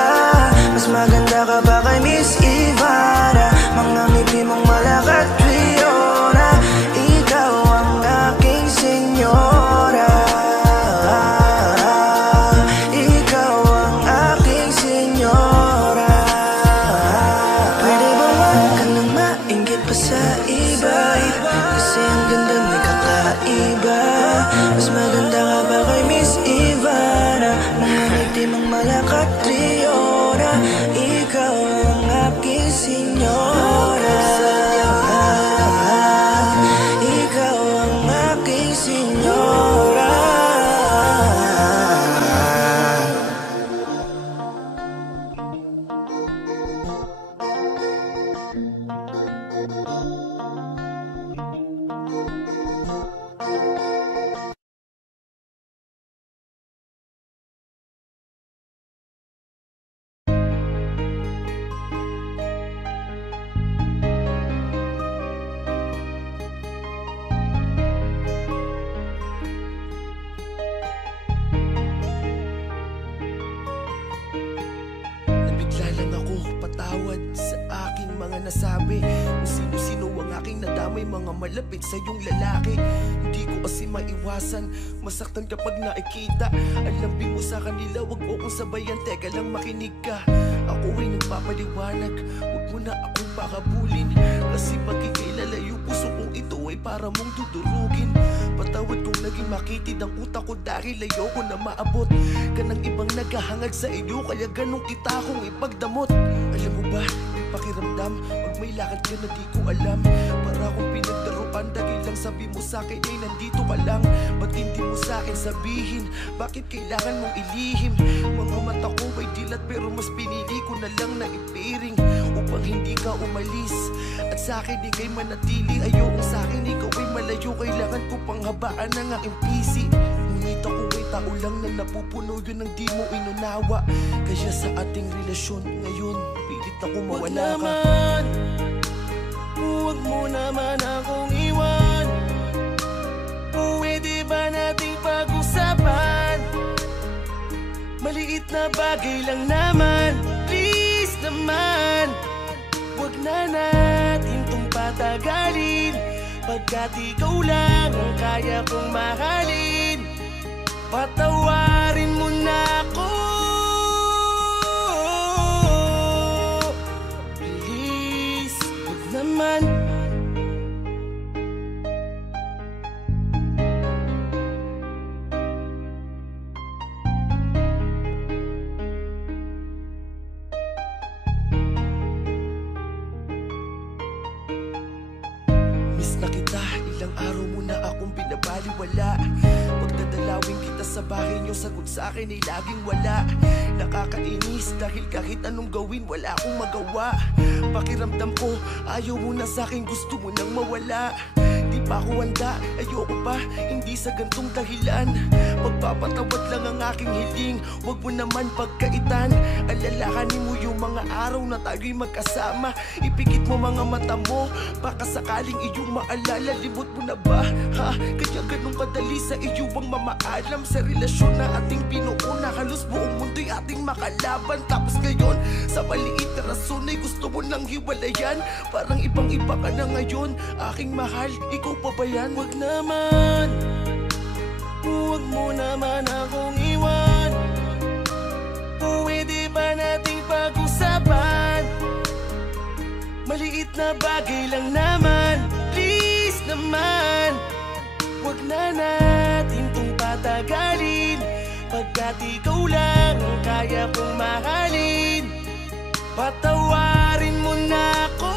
Mas maganda ka pa kay Miss Ivana. Mga ngiti mong malakat, Fiona. Ikaw ang aking senyora. Nasabi kung sino-sino ang aking nadamay, mga malapit sa iyong lalaki. Hindi ko kasi maiwasan masaktan kapag nakikita. Alambing mo sa kanila, wag mo kong sabayan. Teka lang, makinig ka. Ako ay nagpapaliwanag, wag mo na akong pakabulin. Kasi pagkikilalayo, puso kong ito ay para mong dudurugin. Patawad kung naging makitid ang utak ko dahil ayoko na maabot ka ng ibang naghahangad sa iyo. Kaya ganun kita akong ipagdamot. Alam mo ba, pakiramdam pag may lakad ka na di ko alam. Para akong pinagdaruan dahil lang sabi mo sa'kin ay nandito ka lang. Ba't hindi mo sa'kin sabihin? Bakit kailangan mong ilihim? Mga mata ko ay dilat pero mas pinili ko na lang na ipiring upang hindi ka umalis at sa'kin ikay manatili. Ayokong sa'kin ikaw ay malayo. Kailangan ko pang habaan ng aking pisi. Ngunit ako ay tao lang na napupuno, yun ang di mo inunawa. Kaya sa ating relasyon ngayon pilit ako mawala ka. Huwag mo naman akong iwan. Pwede ba nating pag-usapan? Maliit na bagay lang naman. Please naman, huwag na natin tong patagalin. Pagkat ikaw lang ang kaya kong mahalin. Patawarin mo na ako. Please, huwag naman. Miss na kita, ilang araw mo na akong binabaliwala. Pagdadalawin kita sa bahay niyo, sagot sa akin ay laging wala. Nakakainis dahil kahit anong gawin wala akong magawa. Pakiramdam ko, ayaw mo na sa'kin, gusto mo nang mawala. Di pa ako handa, ayoko pa, hindi sa gantong dahilan. Pagpapatawad lang ang aking hiling, wag mo naman pagkaitan. Alalahanin mo yung mga araw na tayo'y magkasama. Ipikit mo mga mata mo, baka sakaling iyong maalala. Limot mo na ba, ha? Kaya ganun kadali sa iyo ang mamaalam. Sa relasyon na ating binuo na halos buong mundo'y ating makalaban. Tapos ngayon, sa maliit na rason ay gusto mo nang hiwalayan. Parang ibang iba ka na ngayon, aking mahal, ikaw pa ba yan? Huwag naman, huwag mo naman akong iwan. Pwede ba nating pag-usapan? Maliit na bagay lang naman. Please naman, huwag na natin tong patagalin. Pagkat ikaw lang ang kaya kong mahalin. Patawarin mo na ako.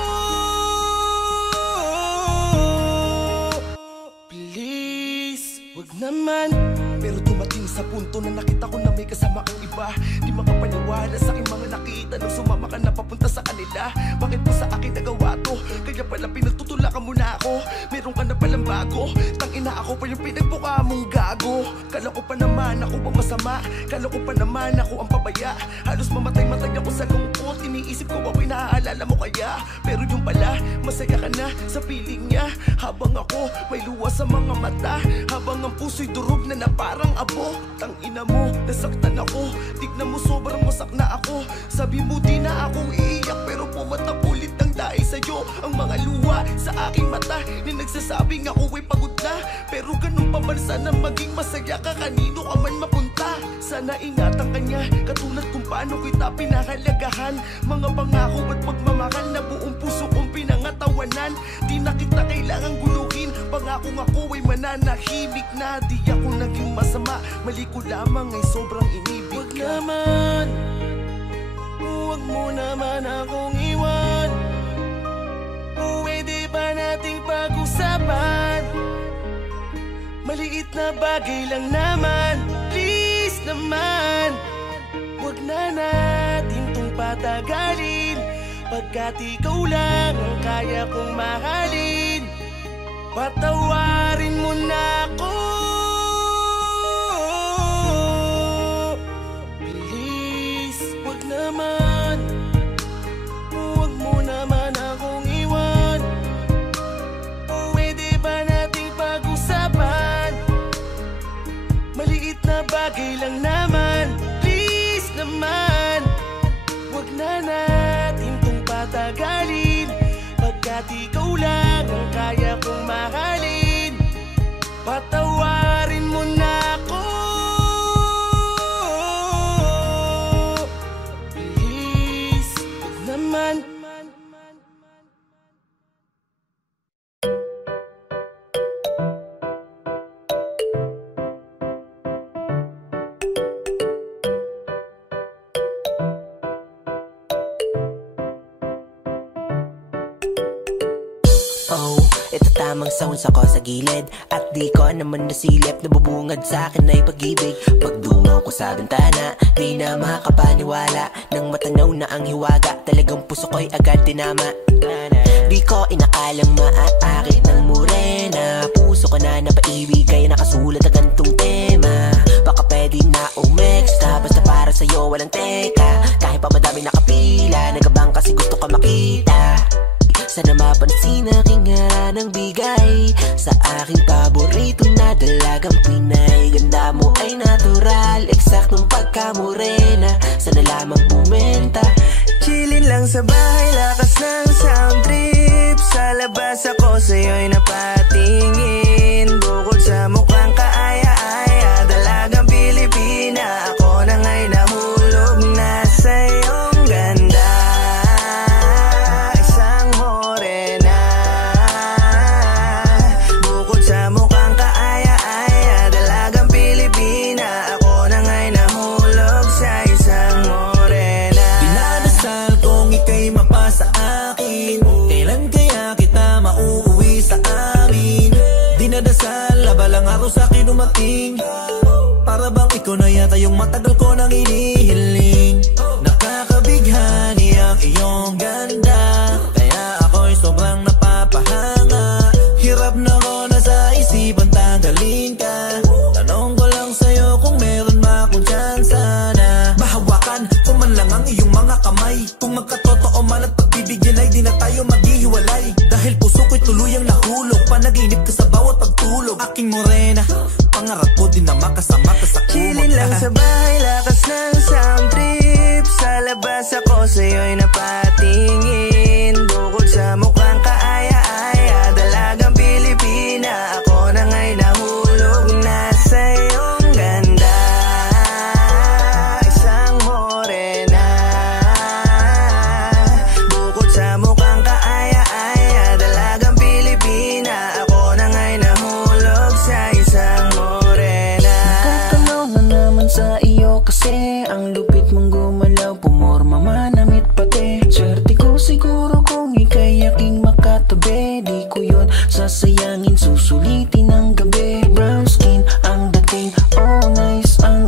Please, huwag naman. Pero dumating sa Sa punto na nakita ko na may kasama kang iba, di makapaniwala sa aking mga nakita nung sumama ka na papunta sa kanila. Bakit mo sa akin nagawa to? Kaya pala pinagtutulakan mo na ako. Meron ka na palang bago, tangina ako pa yung pinagbuka mong gago. Kala ko pa naman ako bang masama, kala ko pa naman ako ang pabaya. Halos mamatay-matay ako sa lungkot, iniisip ko ako'y naaalala mo kaya. Pero yung pala, masaya ka na sa piling niya, habang ako may luha sa mga mata, habang ang puso'y durog na parang abo. Tangina mo, nasaktan ako, tignan mo sobrang wasak na ako. Sabi mo di na ako iiyak, pero pumatak ulit ang dahil sa'yo. Ang mga luha sa aking mata, ni nagsasabing ako ay pagod na. Pero ganun pa man sana maging masaya ka, kanino ka man mapunta. Sana ingatan ka niya, katulad kung paano kita pinahalagahan. Mga pangako at pagmamahal na buong puso kong pinangatawanan. Di na kita kailangang guluhin, pangako ako ay mananahimik na. Di ako naging masama, mali ko lamang ay sobrang inibig. Wag naman, huwag mo naman akong iwan. Pwede ba nating pag-usapan? Maliit na bagay lang naman, please naman. Wag na natin tong patagalin, pagkat ikaw lang ang kaya kong mahalin. Patawarin mo na ako, please. Wag naman, huwag mo naman akong iwan. Pwede ba nating pag-usapan? Maliit na bagay lang naman, please naman. Wag na natin tong patagalin, pagkat ikaw lang ang kaya kong mahalin. Patawarin mo na ako, please. Wag naman. Ito tamang sounds ako sa gilid, at di ko naman nasilip. Nabubungad sa akin ay pag-ibig. Pagdungaw ko sa bintana, di na makapaniwala. Nang matanaw na ang hiwaga, talagang puso ko'y agad tinama. Di ko inakalang maaakit ng morena. Puso ko na napaibig, kaya nakasulat ang gantong tema. Baka pwede na umextra, basta para sa'yo walang teka. Kahit pa madami nakapila, nagabang kasi gusto ka makita. Sana mapansin aking haranang bigay sa aking paborito na dalagang Pinay. Ganda mo ay natural, eksaktong pagkamorena. Sana lamang bumenta. Chillin lang sa bahay, lakas ng sound trip. Sa labas ako sa'yo'y napatingin. Bukod sa mukhang kaaya-aya, dalagang Pilipina. Ako na nga'y nahulog na sa'yong ganda. Para bang ikaw na yata yung matagal ko nang inihiling. Nakakabighani ang iyong ganda, kaya ako'y sobrang napapahanga. Hirap na ko na sa isipan tanggalin ka. Tanong ko lang sa'yo kung meron ba akong tsansa na mahawakan kung man lang ang iyong mga kamay. Kung magkatotoo man at pagbibigyan ay di na tayo maghihiwalay. Dahil puso ko'y tuluyang nahulog, panaginip ka sa bawat pagtulog. Aking morena, pangarap ko din na makasama ka sa kumot. Chillin lang sa bahay, lakas ng sound trip. Sa labas ako sa'yo'y napatingin. Bukod sa mukhang kaaya-aya, dalagang Pilipina. Ako na nga'y nahulog na sa'yong ganda. Isang morena. Bukod sa mukhang kaaya-aya, dalagang Pilipina. Ako na nga'y nahulog sa isang morena. Nakatanaw na naman sa iyo kasi ang lupit mong gumalaw, pumorma manamit pati. Swerte ko siguro kung ika'y aking makatabi. Di ko yun sasayangin, susulitin ang gabi. Brown skin ang dating, oh nice ang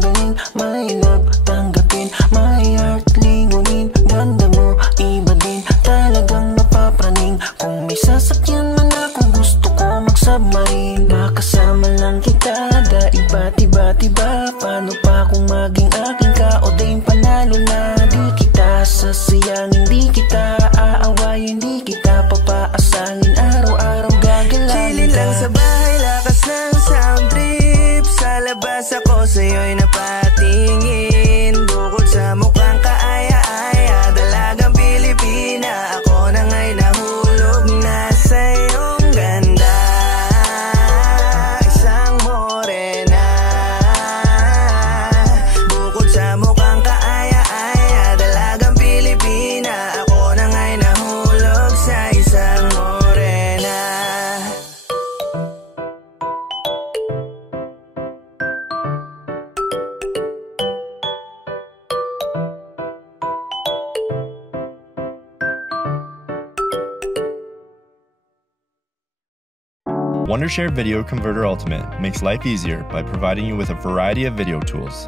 maging akin ka o din panalo na. Di kita sasayangin, di kita aawayin, di kita papaasahin, araw-araw gagalangin ka. Chillin lang sa bahay, lakas ng sound trip. Sa labas ako sa'yo'y napatingin. Bukod sa mukhang kaaya-aya, dalagang Pilipina, ako na nga'y nahulog na sa iyong ganda. Isang morena. Bukod sa mukhang kaaya-aya, dalagang Pilipina, ako na nga'y nahulog sa isang morena. Wondershare Video Converter Ultimate makes life easier by providing you with a variety of video tools.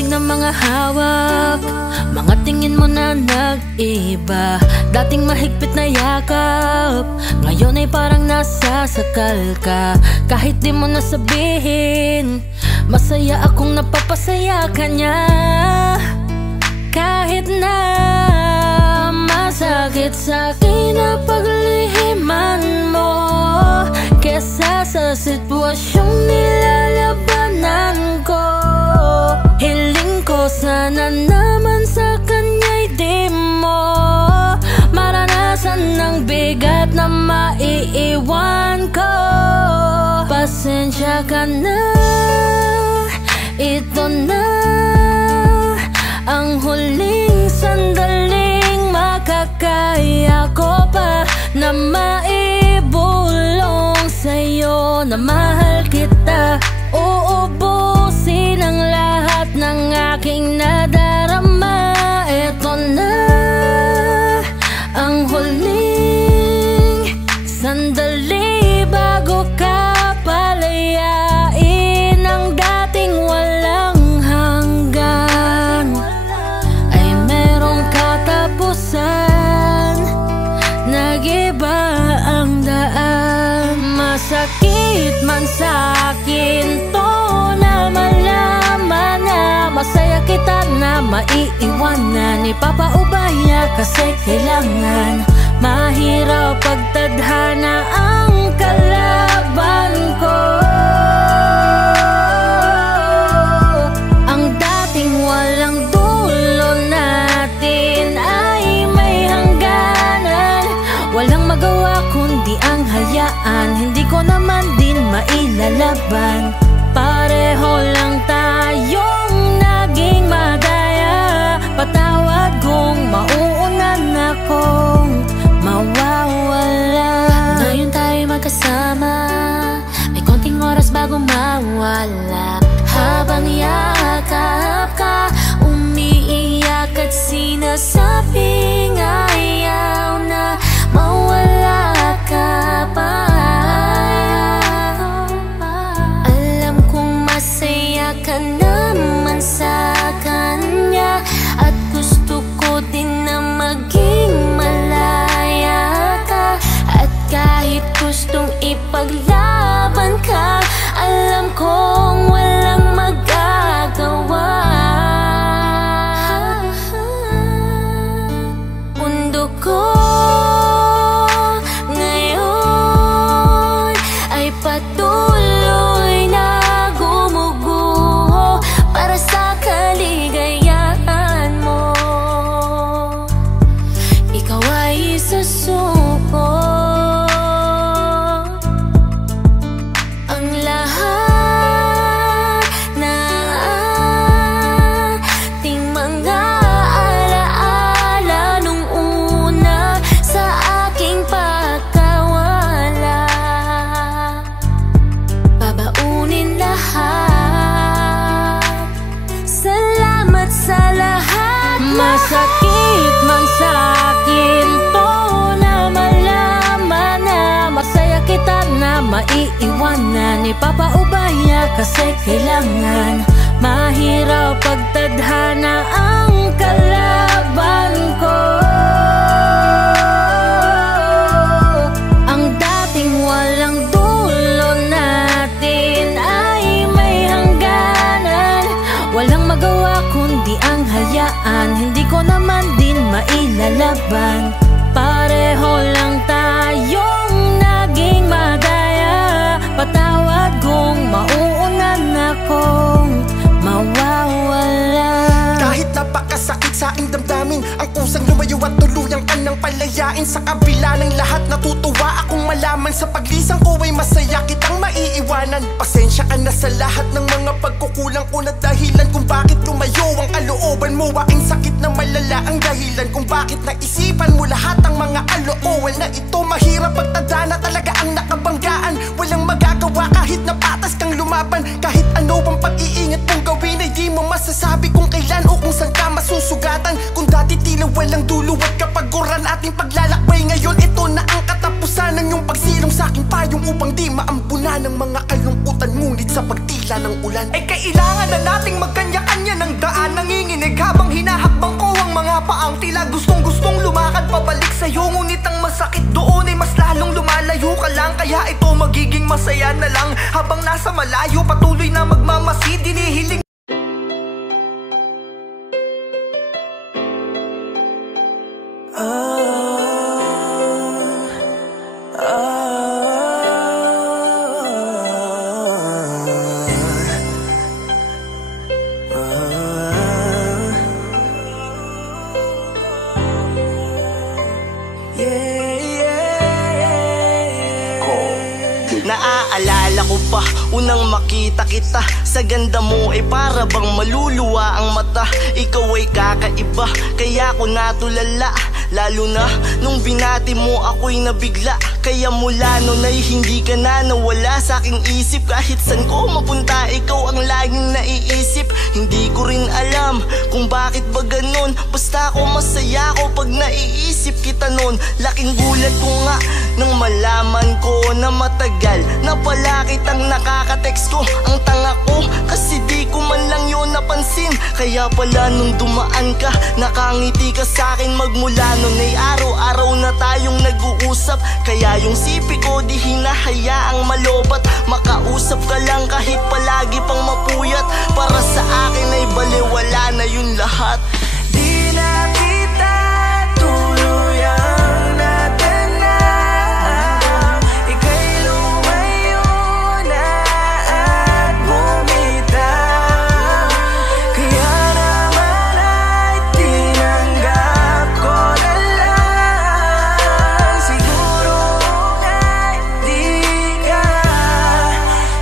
tinig ng mga hawak, mga tingin mo na nag-iba. Dating mahigpit na yakap, ngayon ay parang nasasakal ka. Kahit di mo nasabihin, masaya akong napapasaya ka niya. Kahit na masakit sa'kin na paglihiman mo, kesa sa sitwasyong nilalabanan ko. Hiling ko sana naman sa kanya'y di mo maranasan ng bigat na maiiwan ko. Pasensya ka na, ito na ang huling sandaling makakaya ko pa na maibulong sa'yo na mahal kita. Uubusin ang lahat ng aking nadarama. Ito na ang huling sandali bago ka palayain. Ang dating walang hanggan ay merong katapusan. Nag-iba ang daan. Masakit man sa'kin to na malaman na masaya kita na maiiwanan. Ipapaubaya kasi kailangan. Mahirap pagtadhana ang kalaban ko. Ang dating walang dulo natin ay may hangganan. Walang magawa kundi ang hayaan. Hindi ko naman din mailalaban. Pareho lang tayong naging madaya. Patawad kung mauunan akong mawawala. Ngayon tayo magkasama, may konting oras bago mawala. Habang yakap ka, umiiyak at sinasabing ayaw na mawala ka pa. Alam kong masaya ka naman sa kanya, at gusto ko din na maging malaya ka. At kahit gustong ipaglaban ka, alam kong walang magagawa. Mundo ko ngayon ay patuloy na gumuguho para sa kaligayahan mo. Ikaw ay isusuko. Ang lahat na ating mga alaala nung una sa aking pagkawala, babaunin lahat. Salamat sa lahat. Masakit man sa'kin to na malaman na masaya kita na maiiwanan. Ipapaubaya kasi kailangan. Mahirap pagtadhana ang kalaban ko. Ang dating walang dulo natin ay may hangganan. Walang magawa kundi ang hayaan. Hindi ko naman din mailalaban. Pareho lang tayong naging madaya. Patawad kung mauunan akong mawawala. Kahit napakasakit sa aking damdamin, ang kusang lumayo at tuluyang ka nang palayain. Sa kabila ng lahat, natutuwa akong malaman sa paglisang ko ay masaya kitang maiiwanan. Pasensya ka na sa lahat ng mga pagkukulang ko na dahilan kung bakit lumayo ang kalooban mo. Aking sakit na malala ang dahilan kung bakit naisipan mo lahat ang mga alooan na ito. Mahirap pagtadhana talaga ang nakabanggaan. Walang magagawa kahit na patas kang lumaban. Kahit ano bang pag-iingat mong gawin ay di mo masasabi kung kailan o kung saan ka masusugatan. Kung dati tila walang dulo at kapaguran ating paglalakbay, ngayon ito na ang katapusan ng iyong pagsilong sa aking payo. payong upang di maambunan ng mga kalungkutan. Ngunit sa pagtila ng ulan ay kailangan na nating magkanya-kanya ng daan. Nanginginig habang hinahakbang ko ang mga paang tila gustong-gustong lumakad pabalik sa'yo. Ngunit ang masakit doon ay mas lalong lumalayo ka lang. Kaya ito magiging masaya na lang habang nasa malayo, patuloy na magmamasid, dinihiling. Naaalala ko pa, unang makita kita, sa ganda mo ay para bang maluluwa ang mata. Ikaw ay kakaiba, kaya ko natulala. Lalo na nung binati mo ako'y nabigla. Kaya mula nun ay hindi ka na nawala sa aking isip. Kahit san ko mapunta, ikaw ang laging naiisip. Hindi ko rin alam kung bakit ba ganun, basta ako masaya ko pag naiisip kita nun. Laking gulat ko nga nang malaman ko na matagal na pala kitang nakaka-text ko. Ang tanga ko kasi di ko man lang yun napansin. Kaya pala nung dumaan ka, nakangiti ka sa'kin. Magmula nun ay araw-araw na tayong nag-uusap. Kaya yung sipi ko di hinahayaang malobat. Makausap ka lang kahit palagi pang mapuyat. Para sa akin ay baliwala na yun lahat. Di na kita tuluyang natanaw. Ika'y lumayo na at bumitaw. Kaya naman ay tinanggap ko na lang. Siguro ay di ka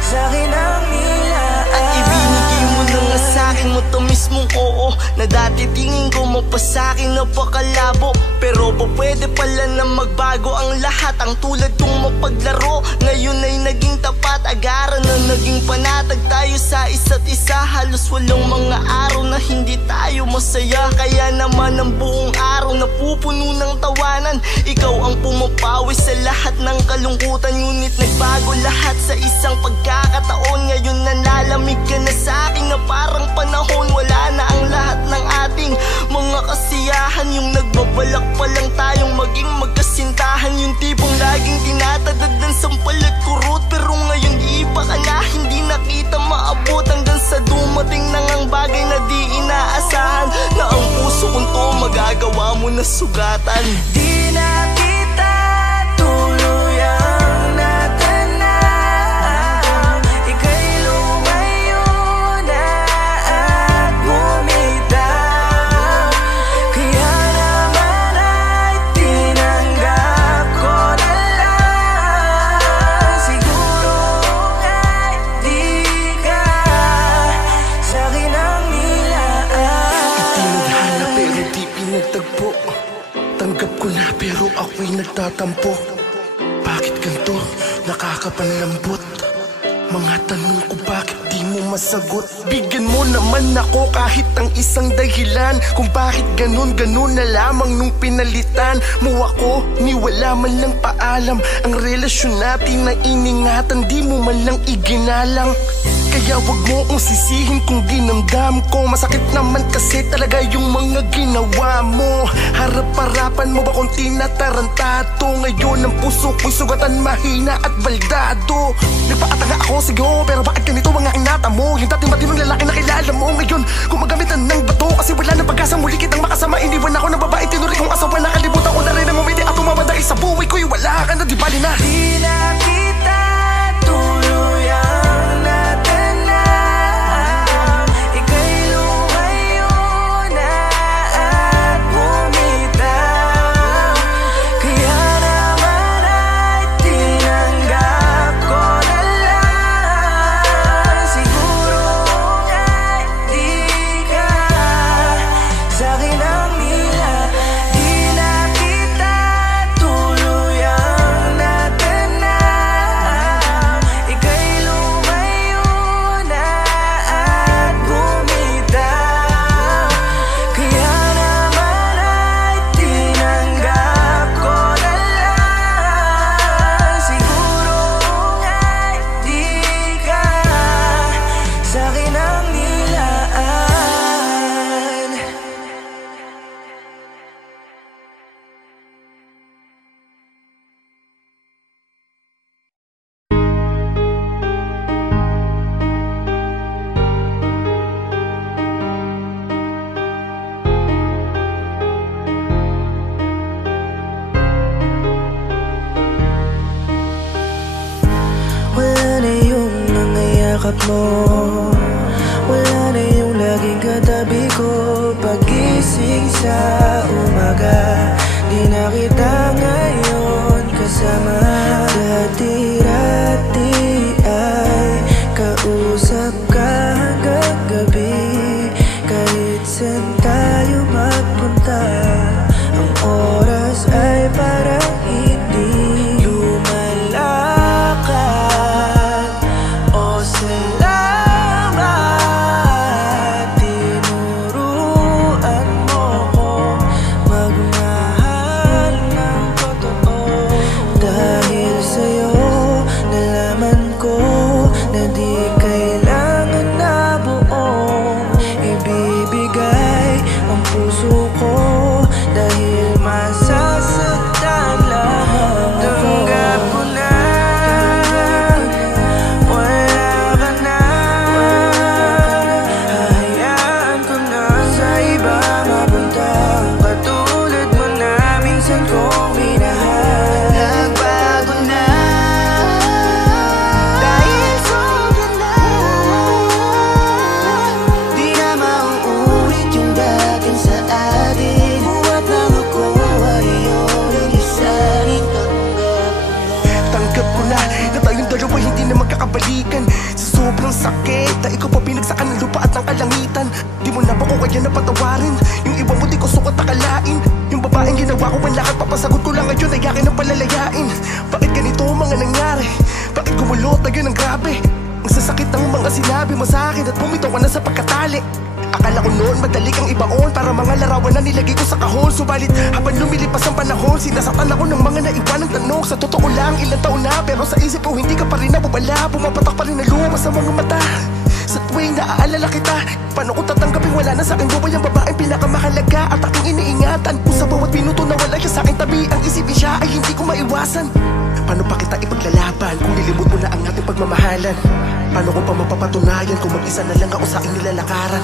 sa'kin ang nilaan. At ibinigay mo na nga sa'kin mo to mismong oo, na dati tingin ko mo pa sa'kin napakalabo. Pero pa pwede pala na magbago ang lahat. Ang tulad kong mapaglaro, ngayon ay naging tapat. Agaran na naging panatag tayo sa isa't isa. Halos walang mga araw na hindi tayo masaya. Kaya naman ang buong araw napupuno ng tawanan. Ikaw ang pumapawi sa lahat ng kalungkutan. Ngunit nagbago lahat sa isang pagkakataon. Ngayon nalalamig ka na sa'kin na parang panahon. Wala na ang lahat ng ating mga kasiyahan. Yung nagbabalak pa lang tayong maging magkasintahan. Yung tipong laging tinatadad ng sampal at kurot. Pero ngayon iba ka na, hindi na kita maabot. Hanggang sa dumating na ngang bagay na di inaasahan, na ang puso kong to magagawa mo na sugatan. Di na kita tuluyang natanaw. Ika'y lumayo na at bumitaw. Kaya naman ay tinanggap ko na lang. Siguro ay di ka sa'kin ang nilaan. Itinadhana pero di pinagtagpo. Tanggap ko na pero ako'y nagtatampo. Bakit ganito? Nakakapanlambot. Mga tanong ko bakit di mo masagot. Bigyan mo naman ako kahit ang isang dahilan kung bakit ganun na lamang nung pinalitan mo ako. Ni wala man lang paalam. Ang relasyon natin na iningatan, di mo man lang iginalang. Kaya wag mo kong sisihin kung ginamdam ko. Masakit naman kasi talaga yung mga ginawa mo. Harap-harapan mo ba kung tinatarantado? Ngayon ang puso ko'y sugatan, mahina at baldado. Nagpaatanga ako sa'yo, pero bakit ganito ang aking nata mo? Yung dating matinong lalaki na kilala mo, ngayon gumagamitan ng bato. Kasi wala nang pag-asa, muli kitang makasama. Iniwan ako ng babae, tinuri kong asawa. Nakalimutan ko na rin ang umiti at umamanday sa buhay ko'y wala ka na, di bali na. Di na kita tuluyang natanaw. Ika'y lumayo na at bumitaw. Kaya naman ay tinanggap ko na lang. Siguro ay di ka sa'kin ang nilaan. Di na kita tuluyang natanaw. yakap mo. Wala na yung laging katabi ko. Pagising sa umaga, di na kita ngayon kasama. Dati-dati ay kausap ka hanggang gabi. Kahit saan tayo magpunta, ang oras ay parang hindi lumalakad. O salamat, tinuruan mo ko magmahal ng totoo. Dahil sa'yo nalaman ko na di kailangan na buong ibibigay ang puso ko, dahil masasaktan lamang. Tanggap ko na wala ka na. Hahayaan ko na sa iba mapunta. Katulad mo na minsan kong minahal. Nagbago na dahil sobrang na. Di na mauulit yung dating sa atin. Buhat lang ako ay iyong isanin. Tanggap ko na tayong dalawa hindi na magkakabalikan. Sa sobrang sakit na ikaw pa pinagsakan ng lupa at ng kalangitan. Di mo na ba ko kaya napatawarin? Yung iba mo di ko sukat akalain. Yung babaeng ginawa ko ang lahat, papasagot ko lang ngayon ay akin ang palalayain. Bakit ganito ang mga nangyari? Bakit kumulot na yun ang grabe? Ang sasakit ng mga sinabi mo sa akin at bumitaw ka na sa pagkatali. Akala ko noon madali kang ibaon, para mga larawan na nilagay ko sa kahon. Subalit habang lumilipas ang panahon, sinasaktan ako ng mga naiwanang tanong. Sa totoo lang ilang taon na, pero sa isip ko hindi ka pa rin nabubala. Pumapatak pa rin na luma sa mga mata. Sa tuwing naaalala kita, paano ko tatanggapin wala na sa aking buhay ang babaeng pinakamahalaga at aking iniingatan. Kung sa bawat minuto na wala siya sa aking tabi, ang isipin siya ay hindi ko maiwasan. Paano pa kita ipaglalaban kung nilimot mo na ang ating pagmamahalan? Paano ko pa mapapatunayan kung mag-isa na lang ako sa aking nilalakaran?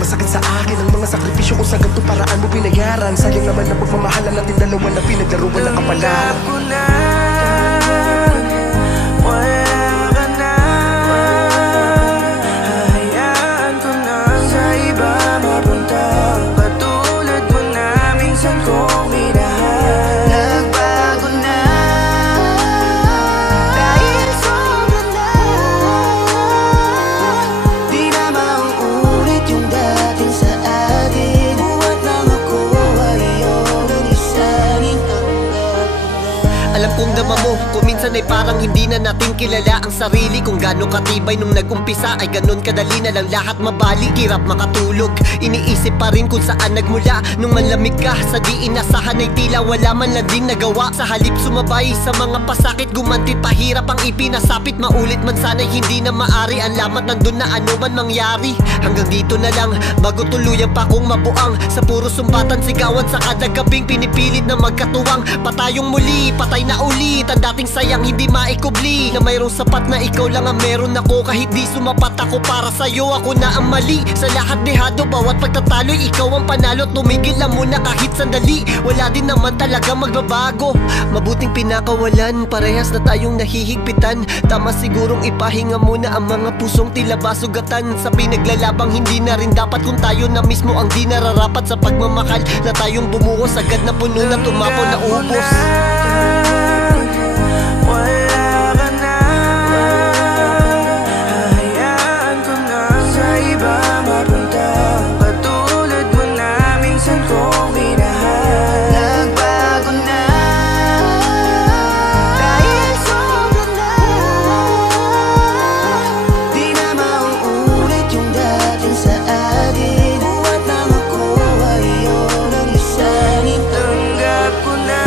Masakit sa akin ang mga sakripisyo kung sa ganitong paraan mo binayaran. Sayang naman ang pagmamahalan natin dalawa na pinaglaruan ng kapalaran. Tanggap ko na wala ka na. Hahayaan ko na sa iba mapunta. Katulad mo na minsan kong minahal. Nagbago na dahil sobrang na. Di na mauulit yung dating sa atin. Buhat lang ako ay iyong isanin. Alam kong dama mo, kung minsan ay parang hindi na natin kilala ang sarili. Kung gano'ng katibay nung nag-umpisa ay ganun kadali na lang lahat mabali. Hirap makatulog, iniisip pa rin kung saan nagmula. Nung manlamig ka sa di inasahan ay tila wala man lang din nagawa. Sa halip sumabay sa mga pasakit, gumantit pahirap ang ipinasapit. Maulit man sana'y hindi na maari, ang lamat nandun na ano man mangyari. Hanggang dito na lang, bago tuluyan pa kong mabuang. Sa puro sumbatan, sigawan sa kada gabing pinipilit na magkatuwang. Patayong muli, patay na ulit ang dating sayang hindi maikubli. Na mayroong sapat na ikaw lang ang meron ako. Kahit di sumapat ako para sa'yo, ako na ang mali. Sa lahat dehado, bawat pagtatalo'y ikaw ang panalo. Tumigil lang muna kahit sandali, wala din naman talaga magbabago. Mabuting pinakawalan, parehas na tayong nahihigpitan. Tama sigurong ipahinga muna ang mga pusong tila basugatan. Sa pinaglalabang hindi na rin dapat kung tayo na mismo ang di nararapat. Sa pagmamahal na tayong bumuhos, agad na puno na tumapo na ubos. Wala ka na. Hahayaan ko na sa iba mapunta. Katulad mo na minsan kong minahal. Nagbago na dahil sobrang na. Di na mauulit yung dating sa atin. Buhat lang ako ay iyong isanin. Tanggap ko na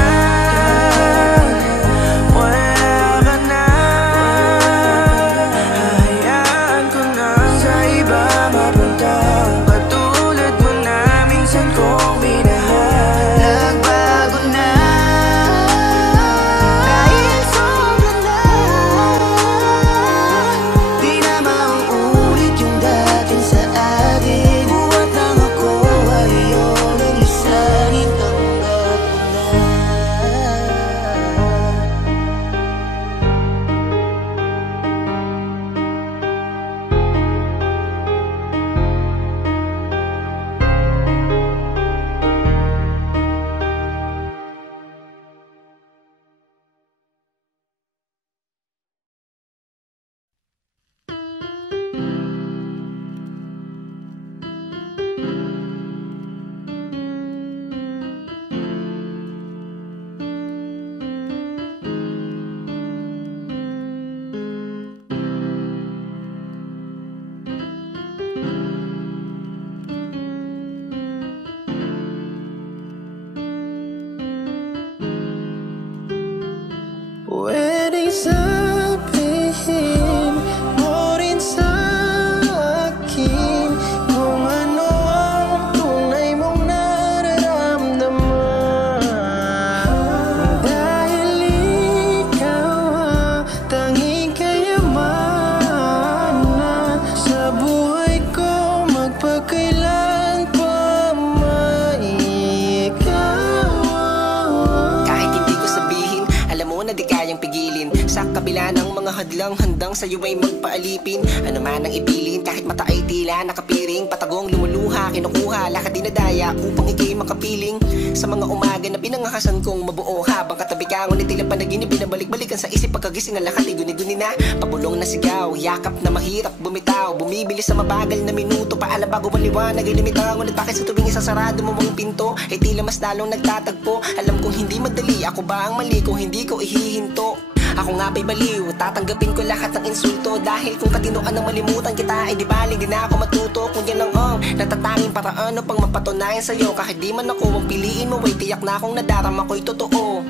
sa kabila ng mga hadlang, handang sa'yo ay magpaalipin. Ano man ang ibilin, kahit mata ay tila nakapiring. Patagong lumuluha, kinukuha, lakad dinadaya upang ikay makapiling. Sa mga umaga na pinangakasan kong mabuo, habang katabi ka, ngunit tila panaginip, binabalik-balikan sa isip. Pagkagising ang lakat ay guni-guni na, pabulong na sigaw, yakap na mahirap bumitaw, bumibili sa mabagal na minuto. Paala bago maliwanag ay lumitaw, ngunit bakit sa tubing isasarado mo ang pinto ay tila mas lalong nagtatagpo. Alam kong hindi madali, ako ba ang mali kung hindi ko ihihinto? Ako nga ba'y baliw, tatanggapin ko lahat ng insulto. Dahil kung katinoan ng malimutan kita ay di baling di na ako matuto. Kung yan ang natatanging paraan upang mapatunayan sa'yo, kahit di man ako ang piliin mo ay tiyak na akong nadarama ko'y totoo.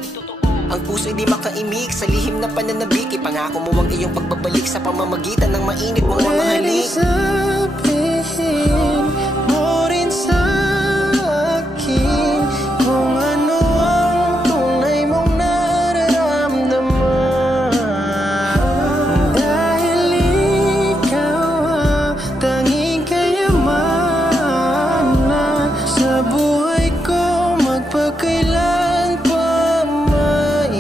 Ang puso'y di makaimik sa lihim na pananabik. Ipangako mo ang iyong pagbabalik sa pamamagitan ng mainit mong mga halik. Sabihin mo rin sa akin kung ano ang tunay mong nararamdaman. Dahil ikaw ang tanging kayamanan sa buhay ko, magpakailan pa maiikaw.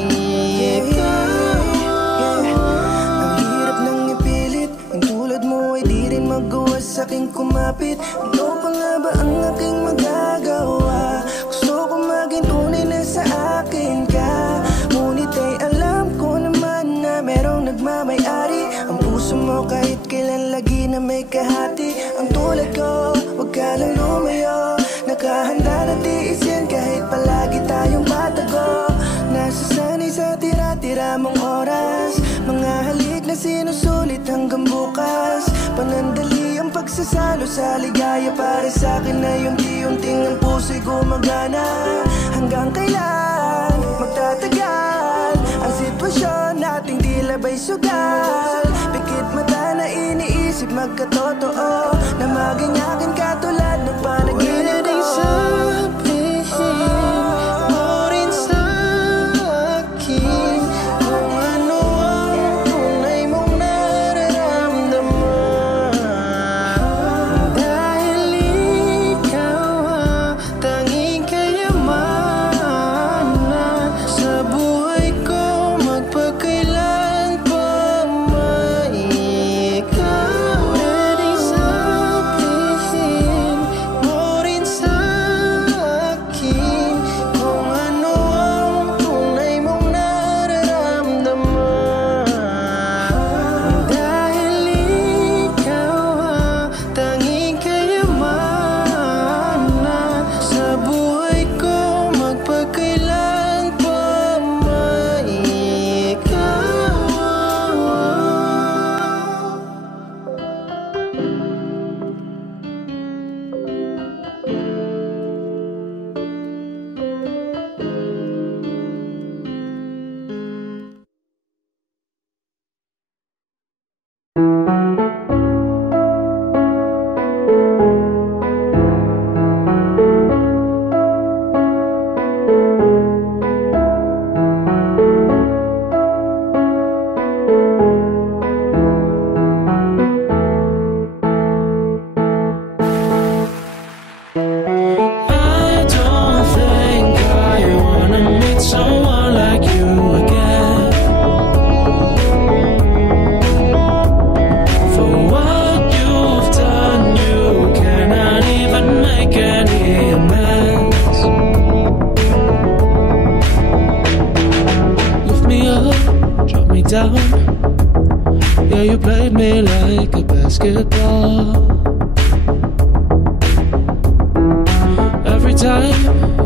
Ang hirap nang ipilit, ang tulad mo ay di rin magawa sa'king kumapit. Ano pa nga ba ang aking magagawa? Gusto ko maging tunay na sa akin ka, ngunit ay alam ko naman na merong nagmamay-ari. Ang puso mo kahit kailan lagi na may kahati. Ang tulad ko, wag ka lang lumayo, nakahanda na tiisin kahit palagi tayong patago. Nasasanay sa tira-tira mong oras, mga halik na sinusulit hanggang bukas. Panandali ang pagsasalo sa ligaya, para sa'kin ay unti-unting ang puso'y gumagana. Hanggang kailan magtatagal ang sitwasyon nating tila ba'y sugal? Pikit mata na iniisip magkatotoo na maging akin katulad ng panaginip ko. Sabihin mo rin sa akin kung ano ang tunay mong nararamdaman. Dahil ikaw ang tanging kayamanan sa buhay ko, magpakailan pa maiikaw. Pwedeng sabihin mo rin sa akin kung ano ang tunay mong nararamdaman. Dahil ikaw ang tanging kayamanan sa buhay ko, magpakailan pa I don't think I wanna meet someone like you again. For what you've done, you cannot even make any amends. Lift me up, drop me down. Yeah, you played me like a basketball. Every time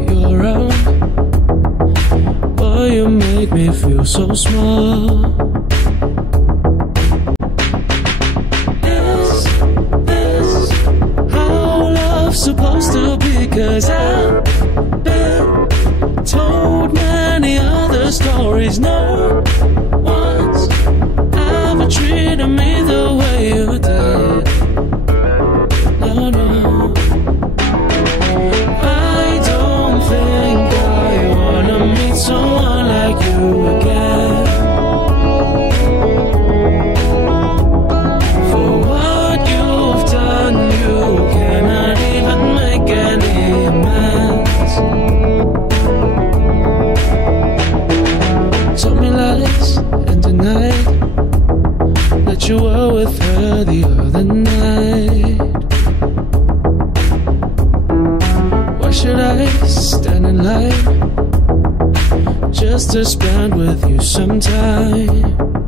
you're around, boy, you make me feel so small. Is this how love's supposed to be? 'Cause I've been told many other stories. No one's ever treated me the way you did. No, no, I don't think I wanna meet someone like you again. For what you've done, you cannot even make any amends. Told me lies and denied just to spend with you some time.